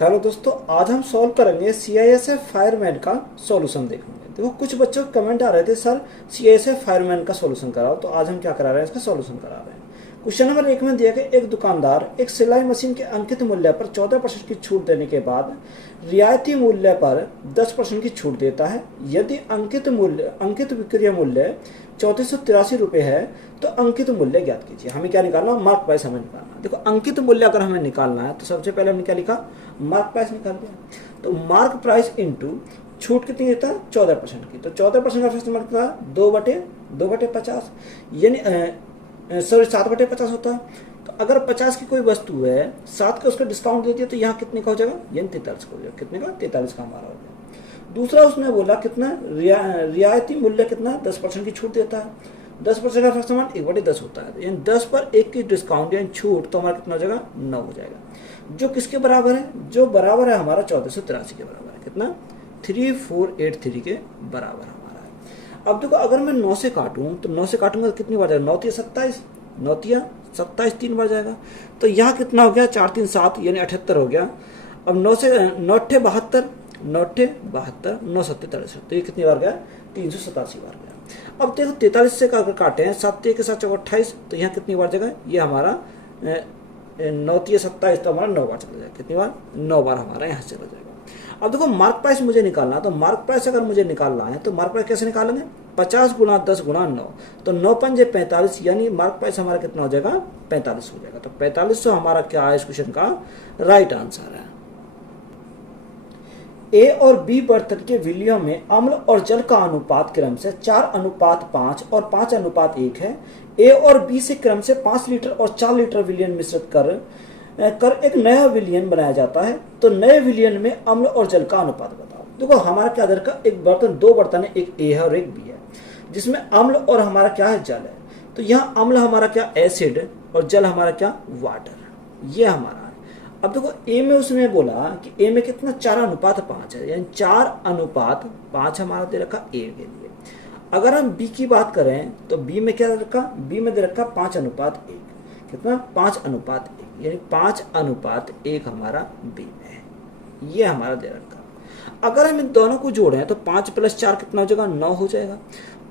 Hello दोस्तों, आज हम सॉल्व करेंगे सीआईएसएफ फायरमैन का सॉल्यूशन देखेंगे। देखो, कुछ बच्चों के कमेंट आ रहे थे, सर सीआईएसएफ फायरमैन का सॉल्यूशन कराओ। तो आज हम क्या करा रहे हैं, इसका सॉल्यूशन करा रहे हैं। क्वेश्चन नंबर 1 में दिया कि एक दुकानदार एक सिलाई मशीन के अंकित मूल्य पर 14% की छूट देने के बाद रियायती मूल्य पर 10% की छूट देता है। यदि अंकित विक्रय मूल्य 3483 है तो अंकित मूल्य ज्ञात कीजिए। हमें क्या निकालना, मार्क प्राइस हमें निकालना है। देखो, अंकित मूल्य अगर हमें निकालना है तो सबसे पहले हमने क्या लिखा, मार्क प्राइस निकाल दिया। तो मार्क प्राइस इंटू छूट कितनी देता है, 14% की। तो 14% का फर्स्ट मार्क था 2/50, यानी सॉरी 7/50 होता है। तो अगर 50 की कोई वस्तु है, 7 का उसका डिस्काउंट दे दिया तो यहाँ कितने का हो जाएगा, यानी 43 का हो जाएगा। कितने का, 43 का हमारा हो गया। दूसरा उसने बोला कितना रियायती मूल्य कितना, 10% की छूट देता है। 10% का फर्स्ट अमाउंट 1/10 होता है, यानी 10 पर 1 की डिस्काउंट यानी छूट, तो हमारा कितना हो जाएगा, 9 हो जाएगा। जो किसके बराबर है, जो बराबर है हमारा 1483 के बराबर है। कितना, 3483 के बराबर हमारा है। अब देखो, अगर मैं 9 से काटूं तो 9 से काटूंगा तो कितनी बार जाएगा, 9 27, 9 3 बार जाएगा। तो यहाँ कितना हो गया, 4 3 7 यानी 78 हो गया। अब 9 से 9 8 72, 9 8 72, 9 7 63, तो ये कितनी बार गया, 387 बार गया। अब देखो 43 से अगर काटे हैं, 7 के साथ 28, तो यहाँ कितनी बार जाएगा, ये हमारा 9 27, तो हमारा 9 बार चला जाएगा। कितनी बार, 9 बार हमारा यहाँ चला जाएगा। अब देखो, मार्क प्राइस मुझे निकालना, तो मार्क प्राइस अगर मुझे निकालना है तो मार्क प्राइस कैसे निकालेंगे, 50 गुणा 10 गुणा 9, तो 9 पंजे 45, यानी मार्क प्राइस हमारा कितना हो जाएगा, 45 हो जाएगा। तो 4500 हमारा क्या है, इस क्वेश्चन का राइट आंसर है। ए और बी बर्तन के विलियम में अम्ल और जल का अनुपात क्रम से 4:5 और 5:1 है। ए और बी से क्रम से 5 लीटर और 4 लीटर विलियन मिश्रित कर एक नया विलियन बनाया जाता है। तो नए विलियन में अम्ल और जल का अनुपात बताओ। देखो, हमारा क्या दर का, एक बर्तन, 2 बर्तन है, एक ए है और एक बी है, जिसमें अम्ल और हमारा क्या है, जल है। तो यहाँ अम्ल हमारा क्या, एसिड, और जल हमारा क्या, वाटर, ये हमारा। अब देखो, ए में उसने बोला कि ए में कितना, 4:5 है, यानी 4:5 हमारा दे रखा ए के लिए। अगर हम बी की बात करें तो बी में क्या दे रखा, बी में दे रखा 5:1। कितना, 5:1, यानी 5:1 हमारा बी में है, ये हमारा दे रखा। अगर हम इन दोनों को जोड़ें तो 5 + 4 कितना हो जाएगा, 9 हो जाएगा।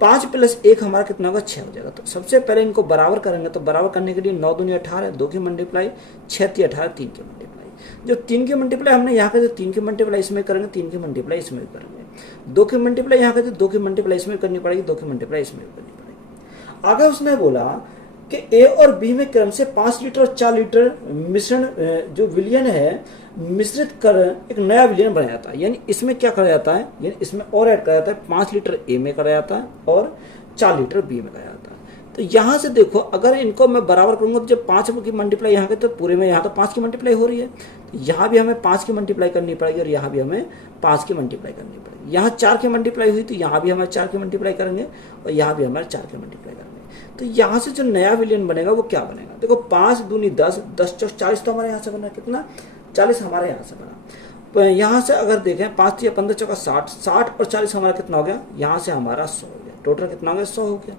5 + 1 हमारा कितना होगा, 6 हो जाएगा। तो सबसे पहले इनको बराबर करेंगे, तो बराबर करने के लिए 9 दूनी 18, 2 की मल्टीप्लाई, 6 × 18, 3 की मल्टीप्लाई। जो 3 की मल्टीप्लाई हमने यहाँ कर दी, 3 की मल्टीप्लाई इसमें करेंगे, 3 की मल्टीप्लाई इसमें करेंगे। 2 की मल्टीप्लाई यहाँ कर दी, 2 की मल्टीप्लाई इसमें करनी पड़ेगी, 2 की मल्टीप्लाई इसमें करनी पड़ेगी। आगे उसने बोला कि ए और बी में क्रम से 5 लीटर और 4 लीटर मिश्रण जो विलियन है मिश्रित कर एक नया विलियन बनाया जाता है। यानी इसमें क्या करा जाता है, यानी इसमें और ऐड करा जाता है, 5 लीटर ए में करा जाता है और 4 लीटर बी में करा जाता है। तो यहाँ से देखो, अगर इनको मैं बराबर करूंगा तो जब 5 की मल्टीप्लाई यहाँ के, तो पूरे में यहाँ तो 5 की मल्टीप्लाई हो रही है, तो यहाँ भी हमें 5 की मल्टीप्लाई करनी पड़ेगी और यहाँ भी हमें 5 की मल्टीप्लाई करनी पड़ेगी। यहाँ 4 की मल्टीप्लाई हुई तो यहाँ भी हमें 4 की मल्टीप्लाई करेंगे और यहाँ भी हमारे 4 की मल्टीप्लाई करेंगे। तो यहाँ से जो नया विलियन बनेगा वो क्या बनेगा, देखो 5 दूनी 10, 10 चौक 40, तो हमारे यहाँ से बना कितना, 40 हमारे यहाँ से बना। यहाँ से अगर देखें 5 या 15 चौका 60, 60 और 40 हमारा कितना हो गया, यहाँ से हमारा 100 हो गया। टोटल कितना हो गया, 100 हो गया।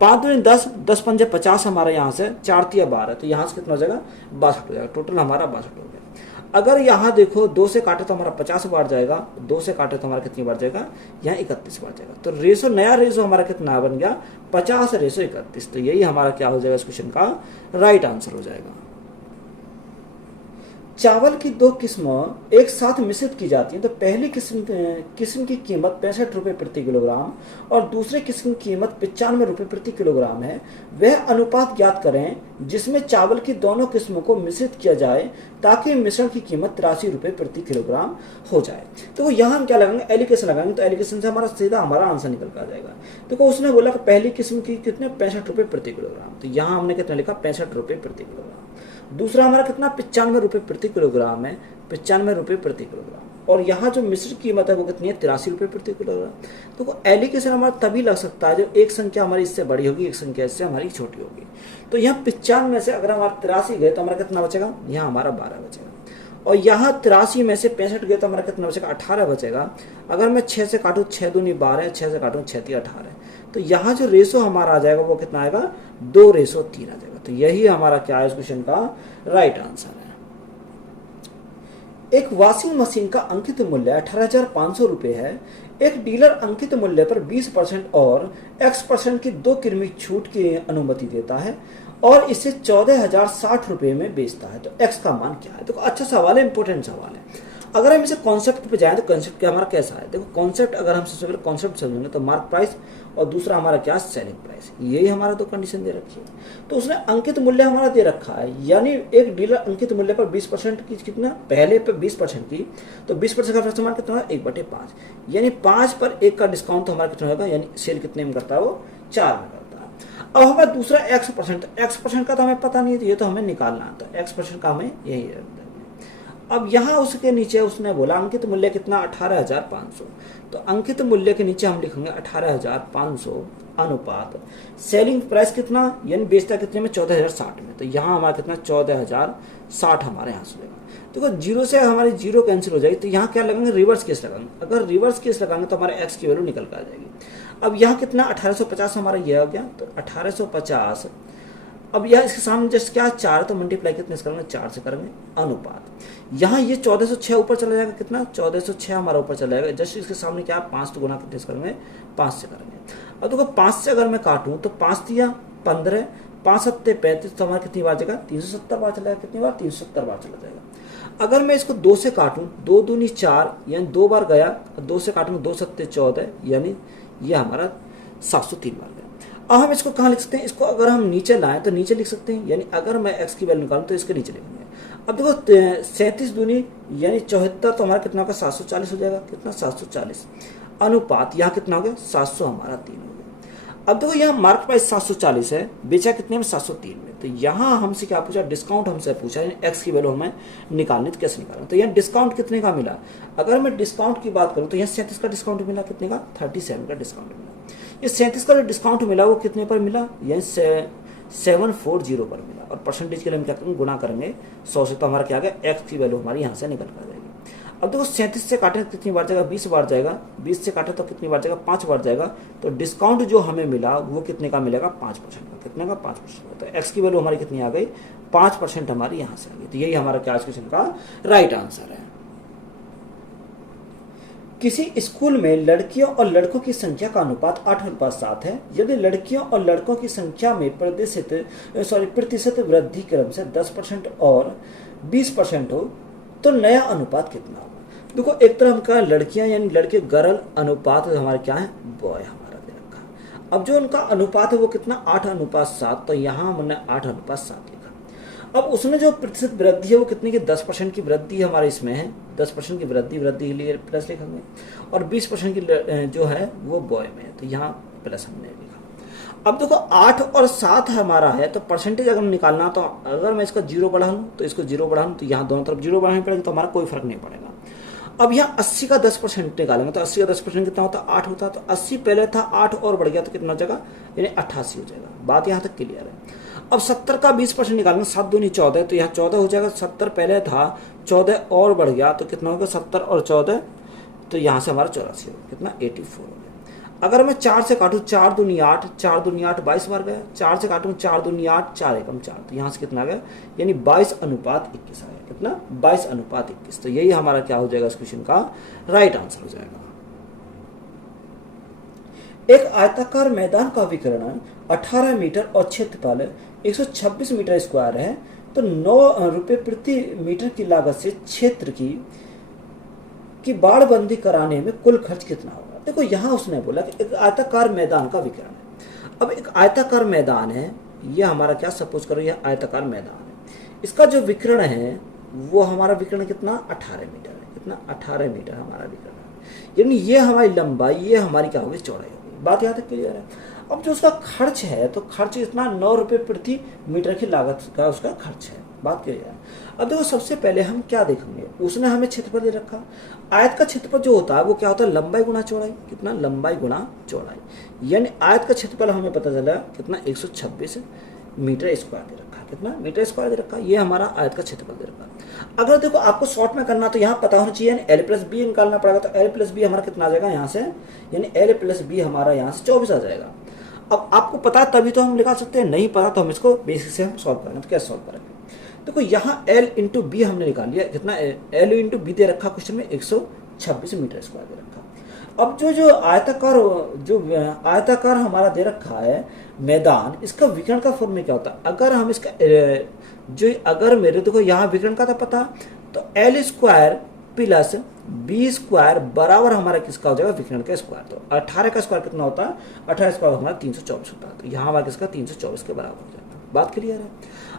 5 दूनी 10, 10 पंजे 50 हमारा यहाँ से, 4 या 12, तो यहाँ से कितना हो जाएगा, 62 हो जाएगा। टोटल हमारा 62 हो गया। अगर यहाँ देखो 2 से काटे तो हमारा 50 बार जाएगा, 2 से काटे तो हमारा कितनी बार जाएगा, यहाँ 31 बार जाएगा। तो रेशो, नया रेशो हमारा कितना बन गया, 50:31। तो यही हमारा क्या हो जाएगा, इस क्वेश्चन का राइट आंसर हो जाएगा। चावल की 2 किस्में एक साथ मिश्रित की जाती हैं। तो पहली किस्म की कीमत 65 रुपये प्रति किलोग्राम और दूसरे किस्म की कीमत 95 रुपये प्रति किलोग्राम है। वह अनुपात ज्ञात करें जिसमें चावल की दोनों किस्मों को मिश्रित किया जाए ताकि मिश्रण की कीमत 83 रुपये प्रति किलोग्राम हो जाए। तो यहाँ हम क्या लगाएंगे, एलिगेशन लगाएंगे। तो एलिगेशन से हमारा सीधा हमारा आंसर निकल कर आ जाएगा। देखो, उसने बोला कि पहली किस्म की कितने, 65 रुपये प्रति किलोग्राम, तो यहाँ हमने कितना लिखा, 65 रुपये प्रति किलोग्राम। दूसरा हमारा कितना, 95 रुपये प्रति किलोग्राम है, 95 रुपये प्रति किलोग्राम। और यहाँ जो मिश्रित कीमत है वो कितनी है, 83 रुपये प्रति किलोग्राम। तो एलिगेशन हमारा तभी लग सकता है जब एक संख्या हमारी इससे बड़ी होगी, एक संख्या इससे हमारी छोटी होगी। तो यहाँ 95 में से अगर हमारा 83 गए तो हमारा कितना बचेगा, यहाँ हमारा 12 बचेगा। और यहाँ 83 में से 65 गए तो हमारा कितना बचेगा, 18 बचेगा। अगर मैं 6 से काटूँ, 6 दूनी 12, 6 से काटूँ 6 3 18, तो यहाँ जो रेशो हमारा आ जाएगा वो कितना आएगा, 2:3 आ जाएगा। तो यही हमारा क्या है, इस क्वेश्चन का राइट आंसर है। एक वॉशिंग मशीन का अंकित मूल्य 18,500 रुपये है। एक डीलर अंकित मूल्य पर 20% और X% की 2 किमी छूट की अनुमति देता है और इसे 14,060 रुपये में बेचता है, तो X का मान क्या है? देखो अच्छा सवाल है, इंपॉर्टेंट सवाल है। अगर हम इसे कॉन्सेप्ट पे जाएं तो कॉन्सेप्ट क्या हमारा कैसा है? देखो कॉन्सेप्ट, अगर हम सबसे पहले कॉन्सेप्ट समझेंगे तो मार्क प्राइस और दूसरा हमारा क्या, सेलिंग प्राइस, यही हमारा दो कंडीशन दे रखी है। तो उसने अंकित मूल्य हमारा दे रखा है, यानी एक डीलर अंकित मूल्य पर 20% की कितना, पहले पे 20% की, तो 20% का फर्स्ट मान कितना है, 1/5, यानी 5 पर 1 का डिस्काउंट तो हमारा कितना होगा, यानी सेल कितने में करता है वो, 4 में करता है। अब हमारा दूसरा X%, X% का तो हमें पता नहीं है, ये तो हमें निकालना है, तो X% का हमें यही रहता है। अब यहाँ उसके नीचे उसने बोला अंकित मूल्य कितना, 18,500, तो अंकित मूल्य के नीचे हम लिखेंगे 18,500 अनुपात सेलिंग प्राइस कितना, यानी बेचता कितने में, 14,060 में, तो यहाँ हमारा कितना, 14,060 हमारे यहाँ से लगेगा। देखो जीरो से हमारी जीरो कैंसिल हो जाएगी, तो यहाँ क्या लगाएंगे, रिवर्स केस लगाएंगे। अगर रिवर्स केस लगाएंगे तो हमारे एक्स की वैल्यू निकल कर आ जाएगी। अब यहाँ कितना, 1850 हमारा ये आ गया, तो 1850। अब यह इसके सामने जस्ट क्या, 4, तो मल्टीप्लाई कितने से करेंगे, 4 से करेंगे, अनुपात। यहाँ ये 1406 ऊपर चला जाएगा, कितना, 1406 हमारा ऊपर चला जाएगा, जस्ट इसके सामने क्या, 5 तो गुना कितने से करेंगे, 5 से करेंगे। अब देखो 5 से अगर मैं काटूं तो 5 दिया 15, 5 सत्ते 35, तो हमारा कितनी बार जाएगा, 370 बार चला जाएगा, कितनी बार, 370 बार चला जाएगा। अगर मैं इसको 2 से काटूं, 2 दूनी 4, यानी 2 बार गया, 2 से काटूंगा 2 सत्ते 14, यानी ये हमारा 703 बार गया। अब हम इसको कहाँ लिख सकते हैं, इसको अगर हम नीचे लाएं तो नीचे लिख सकते हैं, यानी अगर मैं x की वैल्यू निकालूं तो इसके नीचे लिखेंगे। अब देखो 37 दूनी यानी 74, तो हमारा कितना होगा, 740 हो जाएगा, कितना, 740 अनुपात, यहाँ कितना हो गया, 700 हमारा 3 हो गया। अब देखो यहाँ मार्क प्राइस 740 है, बेचा कितने में, 703 में, तो यहाँ हमसे क्या पूछा, डिस्काउंट हमसे पूछा, एक्स की वैल्यू हमें निकालनी, तो कैसे निकालना, तो यहाँ डिस्काउंट कितने का मिला। अगर मैं डिस्काउंट की बात करूँ तो यहाँ 37 का डिस्काउंट मिला, कितने का, 37 का डिस्काउंट मिला। ये 37 का जो डिस्काउंट मिला वो कितने पर मिला, यानी 740 पर मिला, और परसेंटेज के लिए हम क्या करेंगे, गुना करेंगे 100 से, तो हमारा क्या आ गया, एक्स की वैल्यू हमारी यहाँ से निकल कर जाएगी। अब देखो 37 से काटे कितनी बार जाएगा, 20 बार जाएगा, 20 से काटे तो कितनी बार जाएगा, 5 बार जाएगा, तो डिस्काउंट जो हमें मिला वो कितने का मिलेगा, 5% का, कितने का, 5%, तो एक्स की वैल्यू हमारी कितनी आ गई, 5% हमारी यहाँ से आ गई। तो यही हमारा क्या आज क्वेश्चन का राइट आंसर है। किसी स्कूल में लड़कियों और लड़कों की संख्या का अनुपात 8:7 है। यदि लड़कियों और लड़कों की संख्या में प्रतिशत वृद्धि क्रम से 10% और 20% हो तो नया अनुपात कितना होगा। देखो एक तरफ हम क्या, लड़कियां यानी लड़के गर्ल अनुपात हमारा क्या है, बॉय हमारा दे रखा है। अब जो उनका अनुपात है वो कितना, 8:7, तो यहाँ हमने 8:7 लिखा। अब उसमें जो प्रतिशत वृद्धि है वो कितनी की, 10% की वृद्धि हमारे इसमें है, 10% की वृद्धि के लिए प्लस लिखेंगे, और 20% की जो है वो बॉय में है, तो यहाँ प्लस हमने लिखा। अब देखो 8 और 7 हमारा है, तो परसेंटेज अगर निकालना, तो अगर मैं इसका 0 बढ़ा लूँ तो इसको 0 बढ़ा लूँ, तो यहाँ दोनों तरफ 0 बढ़ाने पड़ेगा, तो हमारा कोई फर्क नहीं पड़ेगा। अब यहाँ 80 का 10% निकालेंगे, तो 80 का 10% कितना होता है, 8 होता है, तो 80 पहले था, 8 और बढ़ गया तो कितना हो जाएगा, यानी 88 हो जाएगा। बात यहाँ तक क्लियर है। अब 70 का 20% निकालेंगे, 7 दूनी 14, तो यहाँ 14 हो जाएगा, 70 पहले था, 14 और बढ़ गया तो कितना होगा, 70 और 14, तो यहाँ से हमारा 84 होगा, कितना, 84 हो गया। अगर मैं 4 से काटूँ, 4 दूनी 8, 4 दूनी 8, 22 बार गया, 4 से काटूँ, 4 दूनी 8, 4 एकम 4, तो यहाँ से कितना आ गया, यानी 22:21 आ गया, कितना, 22:21। तो यही हमारा क्या हो जाएगा, इस क्वेश्चन का राइट आंसर हो जाएगा। एक आयताकार मैदान का विकर्ण 18 मीटर और क्षेत्रफल 126 मीटर स्क्वायर है, तो 9 रुपये प्रति मीटर की लागत से क्षेत्र की बाड़बंदी कराने में कुल खर्च कितना होगा। देखो यहाँ उसने बोला कि एक आयताकार मैदान का विकर्ण है। अब एक आयताकार मैदान है, ये हमारा क्या, सपोज करो यह आयताकार मैदान है, इसका जो विकर्ण है वो हमारा विकर्ण कितना, 18 मीटर है, कितना, 18 मीटर हमारा विकर्ण है, यानी ये हमारी लंबाई, ये हमारी क्या होगी, चौड़ाई होगी। बात यहाँ तक क्लियर है। अब जो उसका खर्च है, तो खर्च इतना 9 रुपये प्रति मीटर की लागत का उसका खर्च है। बात क्लियर है। अब देखो सबसे पहले हम क्या देखेंगे, उसने हमें क्षेत्रफल दे रखा, आयत का क्षेत्रफल जो होता है वो क्या होता है, लंबाई गुना चौड़ाई, कितना, लंबाई गुना चौड़ाई, यानी आयत का क्षेत्रफल हमें पता चला कितना, 126 मीटर स्क्वायर दे रखा है, कितना मीटर स्क्वायर दे रखा है, ये हमारा आयत का क्षेत्रफल दे रखा है। अगर देखो आपको शॉर्ट में करना तो यहाँ पता होना चाहिए, L+B निकालना पड़ेगा, तो L+B हमारा कितना आ जाएगा यहाँ से, यानी L+B हमारा यहाँ से 24 आ जाएगा। अब आपको पता है तभी तो हम निकाल सकते हैं, नहीं पता तो हम इसको बेसिक से हम सॉल्व करेंगे। तो क्या सॉल्व करेंगे, देखो यहाँ एल इंटू बी हमने निकाल लिया, कितना एल इंटू बी दे रखा क्वेश्चन में 126 मीटर स्क्वायर दे रखा। अब जो आयताकार हमारा दे रखा है मैदान, इसका विकर्ण का फॉर्म में क्या होता है, अगर हम इसका अगर मेरे देखो यहाँ विकर्ण का था पता, तो l square plus b square बराबर हमारा किसका हो जाएगा, विकर्ण का स्क्वायर। तो 18 का स्क्वायर कितना होता है, 18 स्क्वायर हमारा 324 होता है, तो यहाँ हमारा किसका 324 के बराबर हो जाएगा। बात क्लियर है।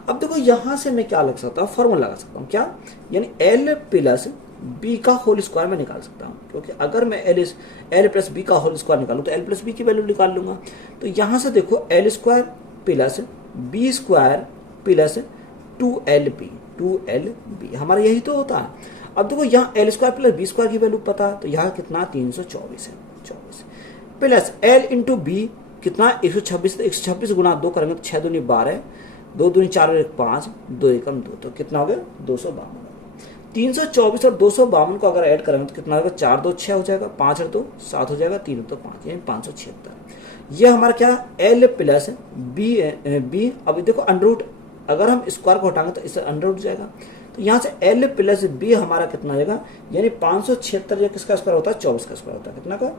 अब देखो यहाँ से मैं क्या लग सकता हूँ, फॉर्मूला लगा सकता हूँ, क्या, यानी एल प्लस बी का होल स्क्वायर में निकाल सकता हूँ, क्योंकि अगर मैं एल प्लस बी का होल स्क्वायर निकालूँ तो एल प्लस बी की वैल्यू निकाल लूंगा। तो यहाँ से देखो l square plus b square plus 2LB हमारा यही तो होता है। अब देखो यहाँ l square plus b square की वैल्यू पता है, तो यहाँ कितना 324 है, 24 प्लस एल इंटू बी कितना 126, 126 गुना 2 करेंगे तो 6 दूनी 12, 2 दूनी 4 और 1 5, 2 एकम 2, तो कितना हो गया 252। 324 और 252 को अगर ऐड करेंगे तो कितना होगा, 4 2 6 हो जाएगा, 5 और 2 7 हो जाएगा, 3 2 5, यानी 576। ये हमारा क्या, एल प्लस बी। अब देखो अंडररूट, अगर हम स्क्वायर को हटाएंगे तो इससे अंडररूट जाएगा, तो यहाँ से एल प्लस बी हमारा कितना जाएगा, यानी 576 जो किसका स्क्वायर होता है, 24 का स्क्वायर होता है, कितना का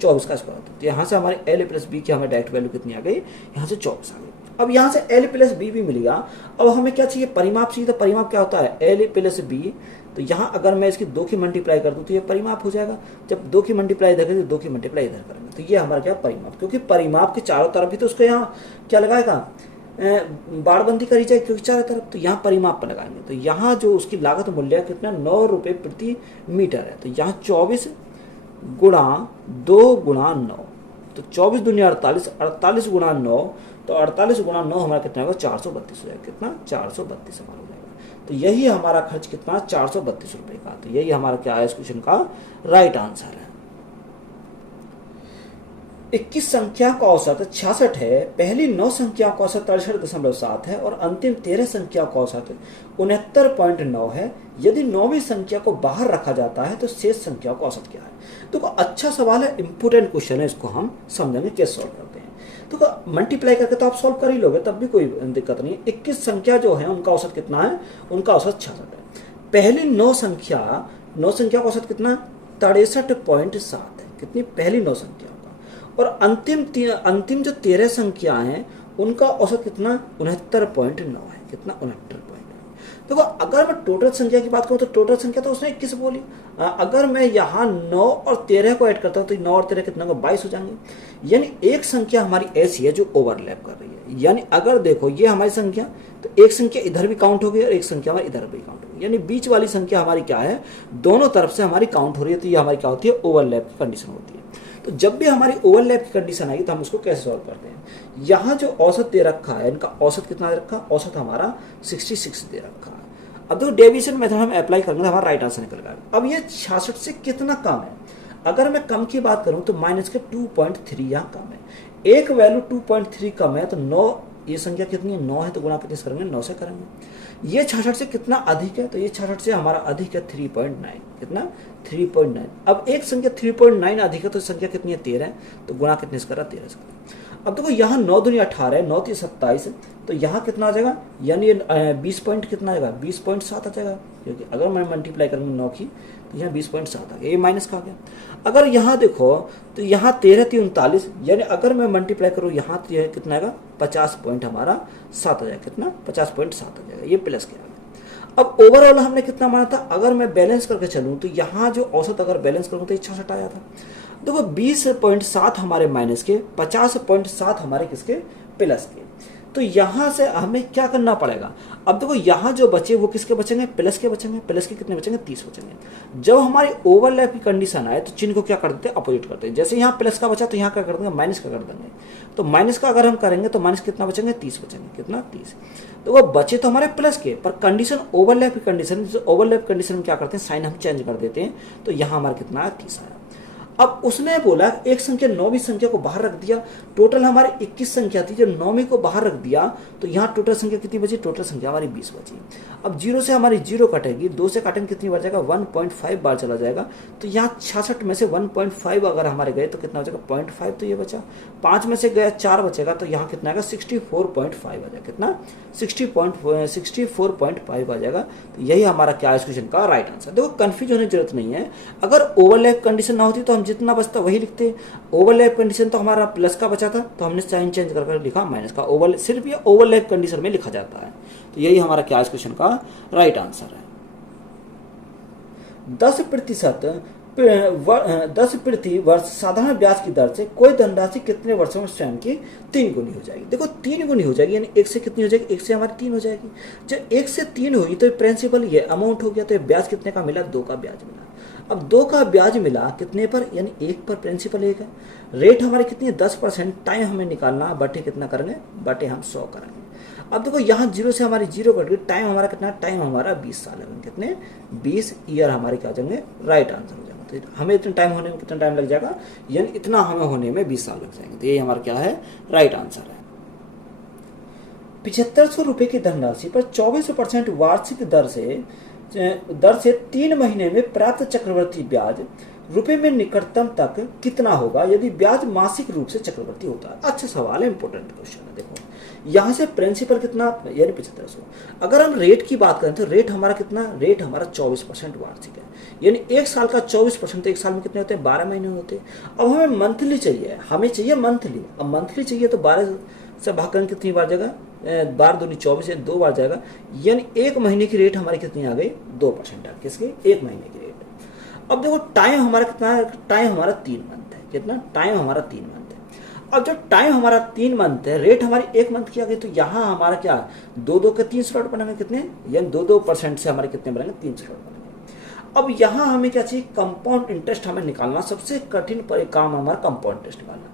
24 का स्क्वायर होता है। तो यहाँ से हमारे एल प्लस बी की हमें डायरेक्ट वैल्यू कितनी आ गई, यहाँ से 24 आ गई। अब यहाँ से एल प्लस बी भी मिल गया। अब हमें क्या चाहिए, परिमाप चाहिए। तो परिमाप क्या होता है, एल प्लस बी। तो यहाँ अगर मैं इसकी 2 की मल्टीप्लाई कर दूँ तो ये परिमाप हो जाएगा। जब 2 की मल्टीप्लाई इधर करेंगे, 2 की मल्टीप्लाई इधर करेंगे, तो ये हमारा क्या परिमाप, क्योंकि परिमाप के चारों तरफ भी तो उसको यहाँ क्या लगाएगा, बाड़बंदी करी जाए, क्योंकि चारों तरफ, तो यहाँ परिमाप पर लगाएंगे। तो यहाँ जो उसकी लागत मूल्य कितना 9 रुपये प्रति मीटर है, तो यहाँ 24 गुणा 2 गुणा 9, तो 24 दूनी 48, 48 गुणा 9, तो 48 गुणा 9 हमारा कितना होगा, 432 हो जाएगा, कितना 432 हमारा हो जाएगा। तो यही हमारा खर्च कितना 432 रुपये का। तो यही हमारा क्या है इस क्वेश्चन का राइट आंसर है। 21 संख्या का औसत 66 है, पहली 9 संख्या का औसत 63.7 है और अंतिम 13 संख्या का औसत 69.9 है। यदि 9वीं संख्या को बाहर रखा जाता है तो शेष संख्या का औसत क्या है। तो अच्छा सवाल है, इंपोर्टेंट क्वेश्चन है, इसको हम समझेंगे कैसे सॉल्व करते हैं। तो मल्टीप्लाई करके तो आप सॉल्व कर ही लोगे, तब भी कोई दिक्कत नहीं है। 21 संख्या जो है उनका औसत कितना है, उनका औसत 66 है। पहली 9 संख्या का औसत कितना 63.7 है, कितनी, पहली 9 संख्या का। और अंतिम जो 13 संख्या हैं उनका औसत कितना 69.9 है, कितना 69.9। देखो अगर मैं टोटल संख्या की बात करूं तो टोटल संख्या तो उसने 21 बोली। अगर मैं यहाँ 9 और 13 को ऐड करता हूं तो 9 और 13 कितना, 22 हो जाएंगे। यानी एक संख्या हमारी ऐसी है जो ओवरलैप कर रही है। यानी अगर देखो ये हमारी संख्या, तो एक संख्या इधर भी काउंट हो गई और एक संख्या हमारी इधर भी काउंट हो गई, यानी बीच वाली संख्या हमारी क्या है, दोनों तरफ से हमारी काउंट हो रही है। तो ये हमारी क्या होती है, ओवरलैप की कंडीशन होती है। तो जब भी हमारी ओवरलैप की कंडीशन आएगी तो हम उसको कैसे सॉल्व करते हैं। यहाँ जो औसत दे रखा है, इनका औसत कितना दे रखा, औसत हमारा 66 दे रखा है। अब देखो डेविएशन मेथड हम अप्लाई करेंगे तो हमारा राइट आंसर निकल गया। अब ये 66 से कितना कम है, अगर मैं कम की बात करूं तो माइनस के 2.3 यहाँ कम है। एक वैल्यू 2.3 कम है तो 9, ये संख्या कितनी है 9 है, तो गुणा कितने से करेंगे, 9 से करेंगे। ये 66 से कितना अधिक है, तो ये 66 से हमारा अधिक है 3.9, कितना 3.9। अब एक संख्या 3.9 अधिक है तो संख्या कितनी है 13 है, तो गुणा कितने से करा 13 से करा। अब देखो यहाँ 9 दूनी 18, 9 3 27, तो यहाँ कितना आ जाएगा, यानी 20 पॉइंट कितना आएगा, 20.7 आ जाएगा, क्योंकि अगर मैं मल्टीप्लाई करूँगा 9 की तो यहाँ 20.7 आ गया, ये माइनस का आ गया। अगर यहाँ देखो तो यहाँ 13 3 39, यानी अगर मैं मल्टीप्लाई करूँ यहाँ तो यह कितना आएगा 50 पॉइंट हमारा 7 आ जाएगा, कितना 50.7 आ जाएगा, ये प्लस के आ गया। अब ओवरऑल हमने कितना माना था, अगर मैं बैलेंस करके चलूँ तो यहाँ जो औसत अगर बैलेंस करूँ तो 66 आया था। देखो 20.7 हमारे माइनस के, 50.7 हमारे किसके, प्लस के। तो यहाँ से हमें क्या करना पड़ेगा। अब देखो यहाँ जो बचे वो किसके बचेंगे, प्लस के बचेंगे। प्लस के कितने बचेंगे, 30 बचेंगे। जब हमारी ओवरलैप की कंडीशन आए तो चिन्ह को क्या कर देते हैं, अपोजिट करते हैं। जैसे यहाँ प्लस का बचा तो यहाँ क्या कर देंगे, माइनस का कर देंगे। तो माइनस का अगर हम करेंगे तो माइनस कितना बचेंगे, 30 बचेंगे, कितना 30। तो वो बचे तो हमारे प्लस के, पर कंडीशन ओवरलैप की कंडीशन, ओवरलैप कंडीशन में क्या करते हैं, साइन हम चेंज कर देते हैं। तो यहाँ हमारा कितना है 30 आया। अब उसने बोला एक संख्या 9वीं संख्या को बाहर रख दिया, टोटल हमारी 21 संख्या थी, जब 9वीं को बाहर रख दिया तो यहाँ टोटल संख्या कितनी बची, टोटल संख्या हमारी 20 बची। अब 0 से हमारी 0 कटेगी, 2 से काटेंगे कितनी बार जाएगा, 1.5 बार चला जाएगा। तो यहाँ 66 में से 1.5 अगर हमारे गए तो कितना हो जाएगा 0.5, तो ये बचा। 5 में से गया 4 बचेगा, तो यहाँ कितना आएगा 64.5 आ जाएगा, कितना 64.5 आ जाएगा। तो यही हमारा क्या इस क्वेश्चन का राइट आंसर। देखो कंफ्यूज होने की जरूरत नहीं है, अगर ओवरलैप कंडीशन ना होती तो हम जितना बचता वही लिखते। ओवरलैप कंडीशन तो हमारा प्लस का बचा था, तो हमने साइन चेंज कर लिखा माइनस का। सिर्फ ये ओवरलैप कंडीशन में लिखा जाता है। तो यही हमारा क्या इस क्वेश्चन का राइट आंसर है। 10 प्रति वर्ष साधारण ब्याज की दर से कोई धनराशि कितने वर्षों में स्वयं की 3 गुनी हो जाएगी। देखो 3 गुनी हो जाएगी, यानी 1 से कितनी हो जाएगी, 1 से हमारी 3 हो जाएगी। जब 1 से 3 हुई तो प्रिंसिपल ये अमाउंट हो गया, तो ब्याज कितने का मिला, 2 का ब्याज मिला। अब 2 का ब्याज मिला कितने पर, यानी 1 पर, प्रिंसिपल 1 है। रेट हमारी कितनी है 10%, टाइम हमें निकालना, बटे कितना करेंगे, बटे हम 100 करेंगे। अब देखो यहाँ 0 से हमारी 0 कट गई, टाइम हमारा कितना, टाइम हमारा 20 साल है, कितने 20 ईयर हमारे क्या हो जाएंगे, राइट आंसर हो जाएगा। तो हमें इतना टाइम होने में कितना टाइम लग जाएगा, यानी इतना हमें होने में 20 साल लग जाएंगे। तो यही हमारा क्या है, राइट आंसर है। 7500 रुपये की धनराशि पर 24% वार्षिक दर से 3 महीने में प्राप्त चक्रवर्ती ब्याज रुपए में निकटतम तक कितना होगा यदि ब्याज मासिक रूप से चक्रवर्ती होता है। अच्छा सवाल है, इंपॉर्टेंट क्वेश्चन है। देखो यहाँ से प्रिंसिपल कितना, यानी 7500। अगर हम रेट की बात करें तो रेट हमारा कितना, रेट हमारा 24% वार्षिक है, यानी 1 साल का 24%, तो 1 साल में कितने होते हैं, 12 महीने होते हैं। अब हमें मंथली चाहिए, हमें चाहिए मंथली। अब मंथली चाहिए तो 12 से भाग करें कितनी बार जाएगा, 12 दूनी 24 है, 2 बार जाएगा, यानी 1 महीने की रेट हमारी कितनी आ गई, 2%। किसकी, 1 महीने की रेट। अब देखो टाइम हमारा कितना है, टाइम हमारा 3 मंथ है, कितना टाइम हमारा 3 मंथ है। अब जब टाइम हमारा 3 मंथ है, रेट हमारी 1 मंथ की आ गई, तो यहाँ हमारा क्या 2 के 3 स्लॉट बनेंगे, कितने, यानी 2% से हमारे कितने बनेंगे, 3 स्लॉट बनेंगे। अब यहाँ हमें क्या चाहिए, कंपाउंड इंटरेस्ट हमें निकालना। सबसे कठिन काम हमारा कंपाउंड इंटरेस्ट निकालना।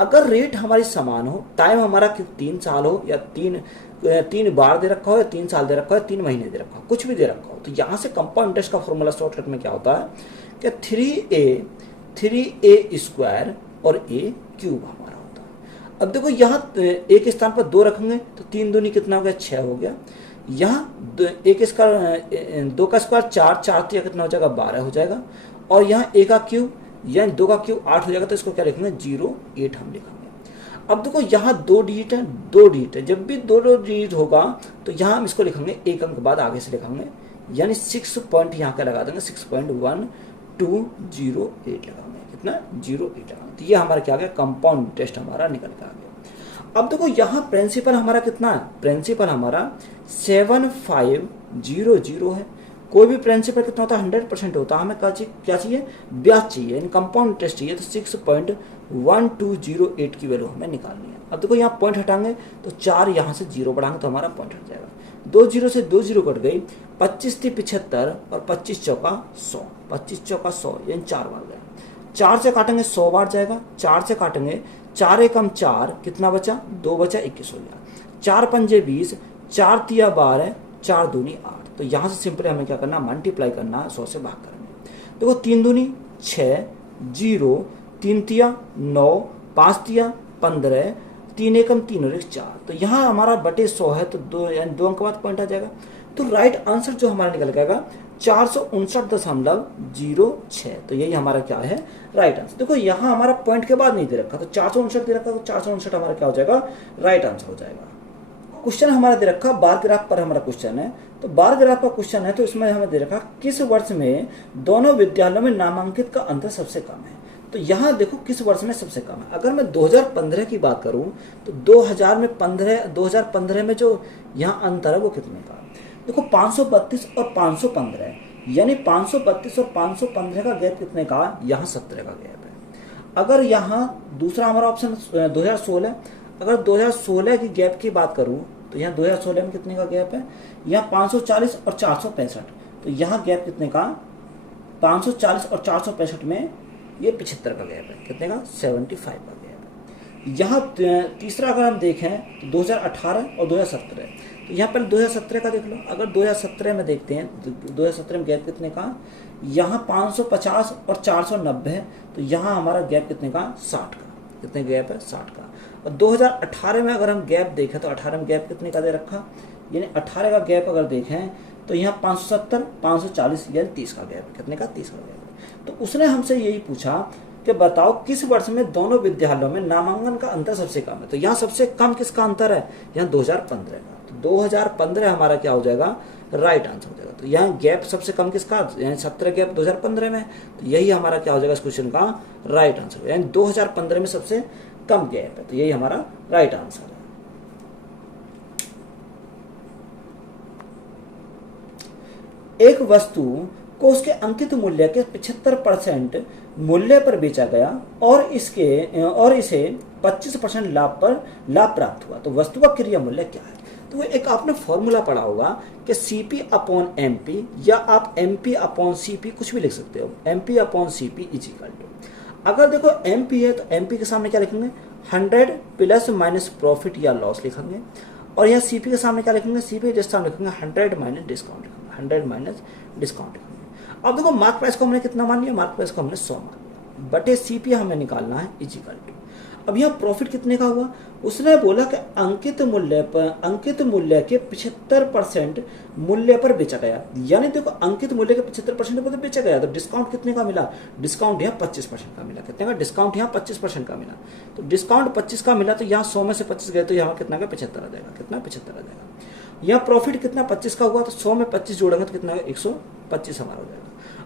अगर रेट हमारी समान हो, टाइम हमारा 3 साल हो, या 3 बार दे रखा हो, या 3 साल दे रखा हो, या 3 महीने दे रखा हो, कुछ भी दे रखा हो, तो यहाँ से कंपाउंड इंटरेस्ट का फॉर्मूला शॉर्टकट में क्या होता है कि 3a स्क्वायर और a क्यूब हमारा होता है। अब देखो यहाँ एक स्थान पर 2 रखेंगे तो 3 दूनी कितना हो गया, 6 हो गया। यहाँ 2 का स्क्वायर 4 कितना हो जाएगा, 12 हो जाएगा। और यहाँ a का क्यूब, यानी 2 का क्यूब 8 हो जाएगा, तो इसको क्या लिखेंगे, 08 हम लिखेंगे। अब देखो यहाँ 2 डिजिट है, 2 डिजिट है, जब भी 2 डिजिट होगा तो यहाँ हम इसको लिखेंगे 1 अंक बाद आगे से लिखेंगे, यानी 6 पॉइंट यहाँ का लगा देंगे, 6.1208 लगाएंगे, कितना 08 लगाएंगे। तो ये हमारा क्या आ गया, कंपाउंड इंटरेस्ट हमारा निकल के आ गया। अब देखो यहाँ प्रिंसिपल हमारा कितना है, प्रिंसिपल हमारा 7500 है। कोई भी प्रिंसिपल कितना होता है, 100% होता है। हमें क्या चाहिए, ब्याज चाहिए, यानी कंपाउंड इंटरेस्ट चाहिए, तो 6.1208 की वैल्यू हमें निकालनी है। अब देखो यहाँ पॉइंट हटाएंगे तो 4 यहाँ से 0 बढ़ाएंगे तो हमारा पॉइंट हट जाएगा। 2 0 से 2 0 कट गई, 25 थी 75 और 25 चौका 100, 25 चौका 100, यानी 4 बार गया। 4 से काटेंगे 100 बार जाएगा, 4 से काटेंगे 4 एकम 4, कितना बचा, 2 बचा, 21 हो गया। 4 पंजे 20, 4 तिया 12, 4 दूनी 8। तो यहाँ से सिंपली हमें क्या करना, मल्टीप्लाई करना, 100 से भाग करेंगे। देखो 3 दूनी 6, 0, 3 तिया 9, 5 तिया 15, 3 एकम 3 और 1 4। तो यहाँ हमारा बटे 100 है, तो 2 यानी 2 अंक बाद पॉइंट आ जाएगा। तो राइट आंसर जो हमारा निकल जाएगा 459.06। तो यही हमारा क्या है, राइट आंसर। देखो यहाँ हमारा पॉइंट के बाद नहीं दे रखा, तो 459 दे रखा, तो 459 हमारा क्या हो जाएगा, राइट आंसर हो जाएगा। क्वेश्चन हमारा दे रखा बार ग्राफ पर हमारा क्वेश्चन है। तो बार ग्राफ का क्वेश्चन है, तो इसमें हमें दे रखा किस वर्ष में दोनों विद्यालयों में नामांकित का अंतर सबसे कम है। तो यहाँ देखो किस वर्ष में सबसे कम है। अगर मैं 2015 की बात करूं तो 2015 में जो यहाँ अंतर है वो कितने का, देखो 532 और 515, यानी 532 और 515 का गैप कितने का, यहाँ 17 का गैप है। अगर यहाँ दूसरा हमारा ऑप्शन 2016, अगर 2016 की गैप की बात करूं तो यहाँ 2016 में कितने का गैप है, यहाँ 540 और 465। तो यहाँ गैप कितने का, 540 और 465 में ये 75 का गैप है, कितने का, 75 का गैप है। यहाँ तीसरा अगर हम देखें तो 2018 और 2017, तो यहाँ पहले 2017 का देख लो। अगर 2017 में देखते हैं तो 2017 में गैप कितने का, यहाँ 550 और 490 है, तो यहाँ हमारा गैप कितने का, 60 का। कितने गैप है, 60 का। और 2018 में अगर हम गैप देखें तो 18 में गैप कितने का दे रखा, यानी 18 का गैप अगर देखें तो यहाँ 570, 540 यानी 30 का गैप है। कितने का, 30 का गैप है। तो उसने हमसे यही पूछा कि बताओ किस वर्ष में दोनों विद्यालयों में नामांकन का अंतर सबसे कम है। तो यहाँ सबसे कम किसका अंतर है, यहाँ 2015 का। तो 2015 हमारा क्या हो जाएगा, राइट आंसर हो जाएगा। तो यहाँ गैप सबसे कम किसका, यानी 17 गैप 2015 में, तो यही हमारा क्या हो जाएगा इस क्वेश्चन का राइट आंसर, यानी 2015 में सबसे कम गैप है। तो यही हमारा राइट आंसर है। एक वस्तु को उसके अंकित मूल्य के 75% मूल्य पर बेचा गया और इसे 25% लाभ प्राप्त हुआ, तो वस्तु का क्रिया मूल्य क्या है। तो वो एक आपने फॉर्मूला पढ़ा होगा कि CP/MP, या आप MP/CP कुछ भी लिख सकते हो। MP/CP = अगर देखो MP है तो MP के सामने क्या लिखेंगे, 100 प्लस माइनस प्रॉफिट या लॉस लिखेंगे, और यहाँ CP के सामने क्या लिखेंगे, CP के सामने लिखेंगे 100 माइनस डिस्काउंट लिखेंगे, 100 माइनस डिस्काउंट लिखेंगे। अब देखो मार्क प्राइस को हमने कितना मान लिया, मार्क प्राइस को हमने 100 मान लिया, बटे CP हमें निकालना है = अब यहाँ प्रॉफिट कितने का हुआ, उसने बोला कि अंकित मूल्य के 75% मूल्य पर बेचा गया, यानी देखो अंकित मूल्य के 75% पर बेचा गया, तो डिस्काउंट कितने का मिला, डिस्काउंट यहाँ 25% का मिला। कितने का डिस्काउंट, यहाँ 25% का मिला। तो डिस्काउंट 25 का मिला, तो यहाँ 100 में से 25 गए तो यहाँ कितना का, 75 आ जाएगा। कितना, 75 आ जाएगा। यहाँ प्रॉफिट कितना 25 का हुआ, तो 100 में 25 जोड़ेंगे तो कितना, 125 हमारा हो जाएगा।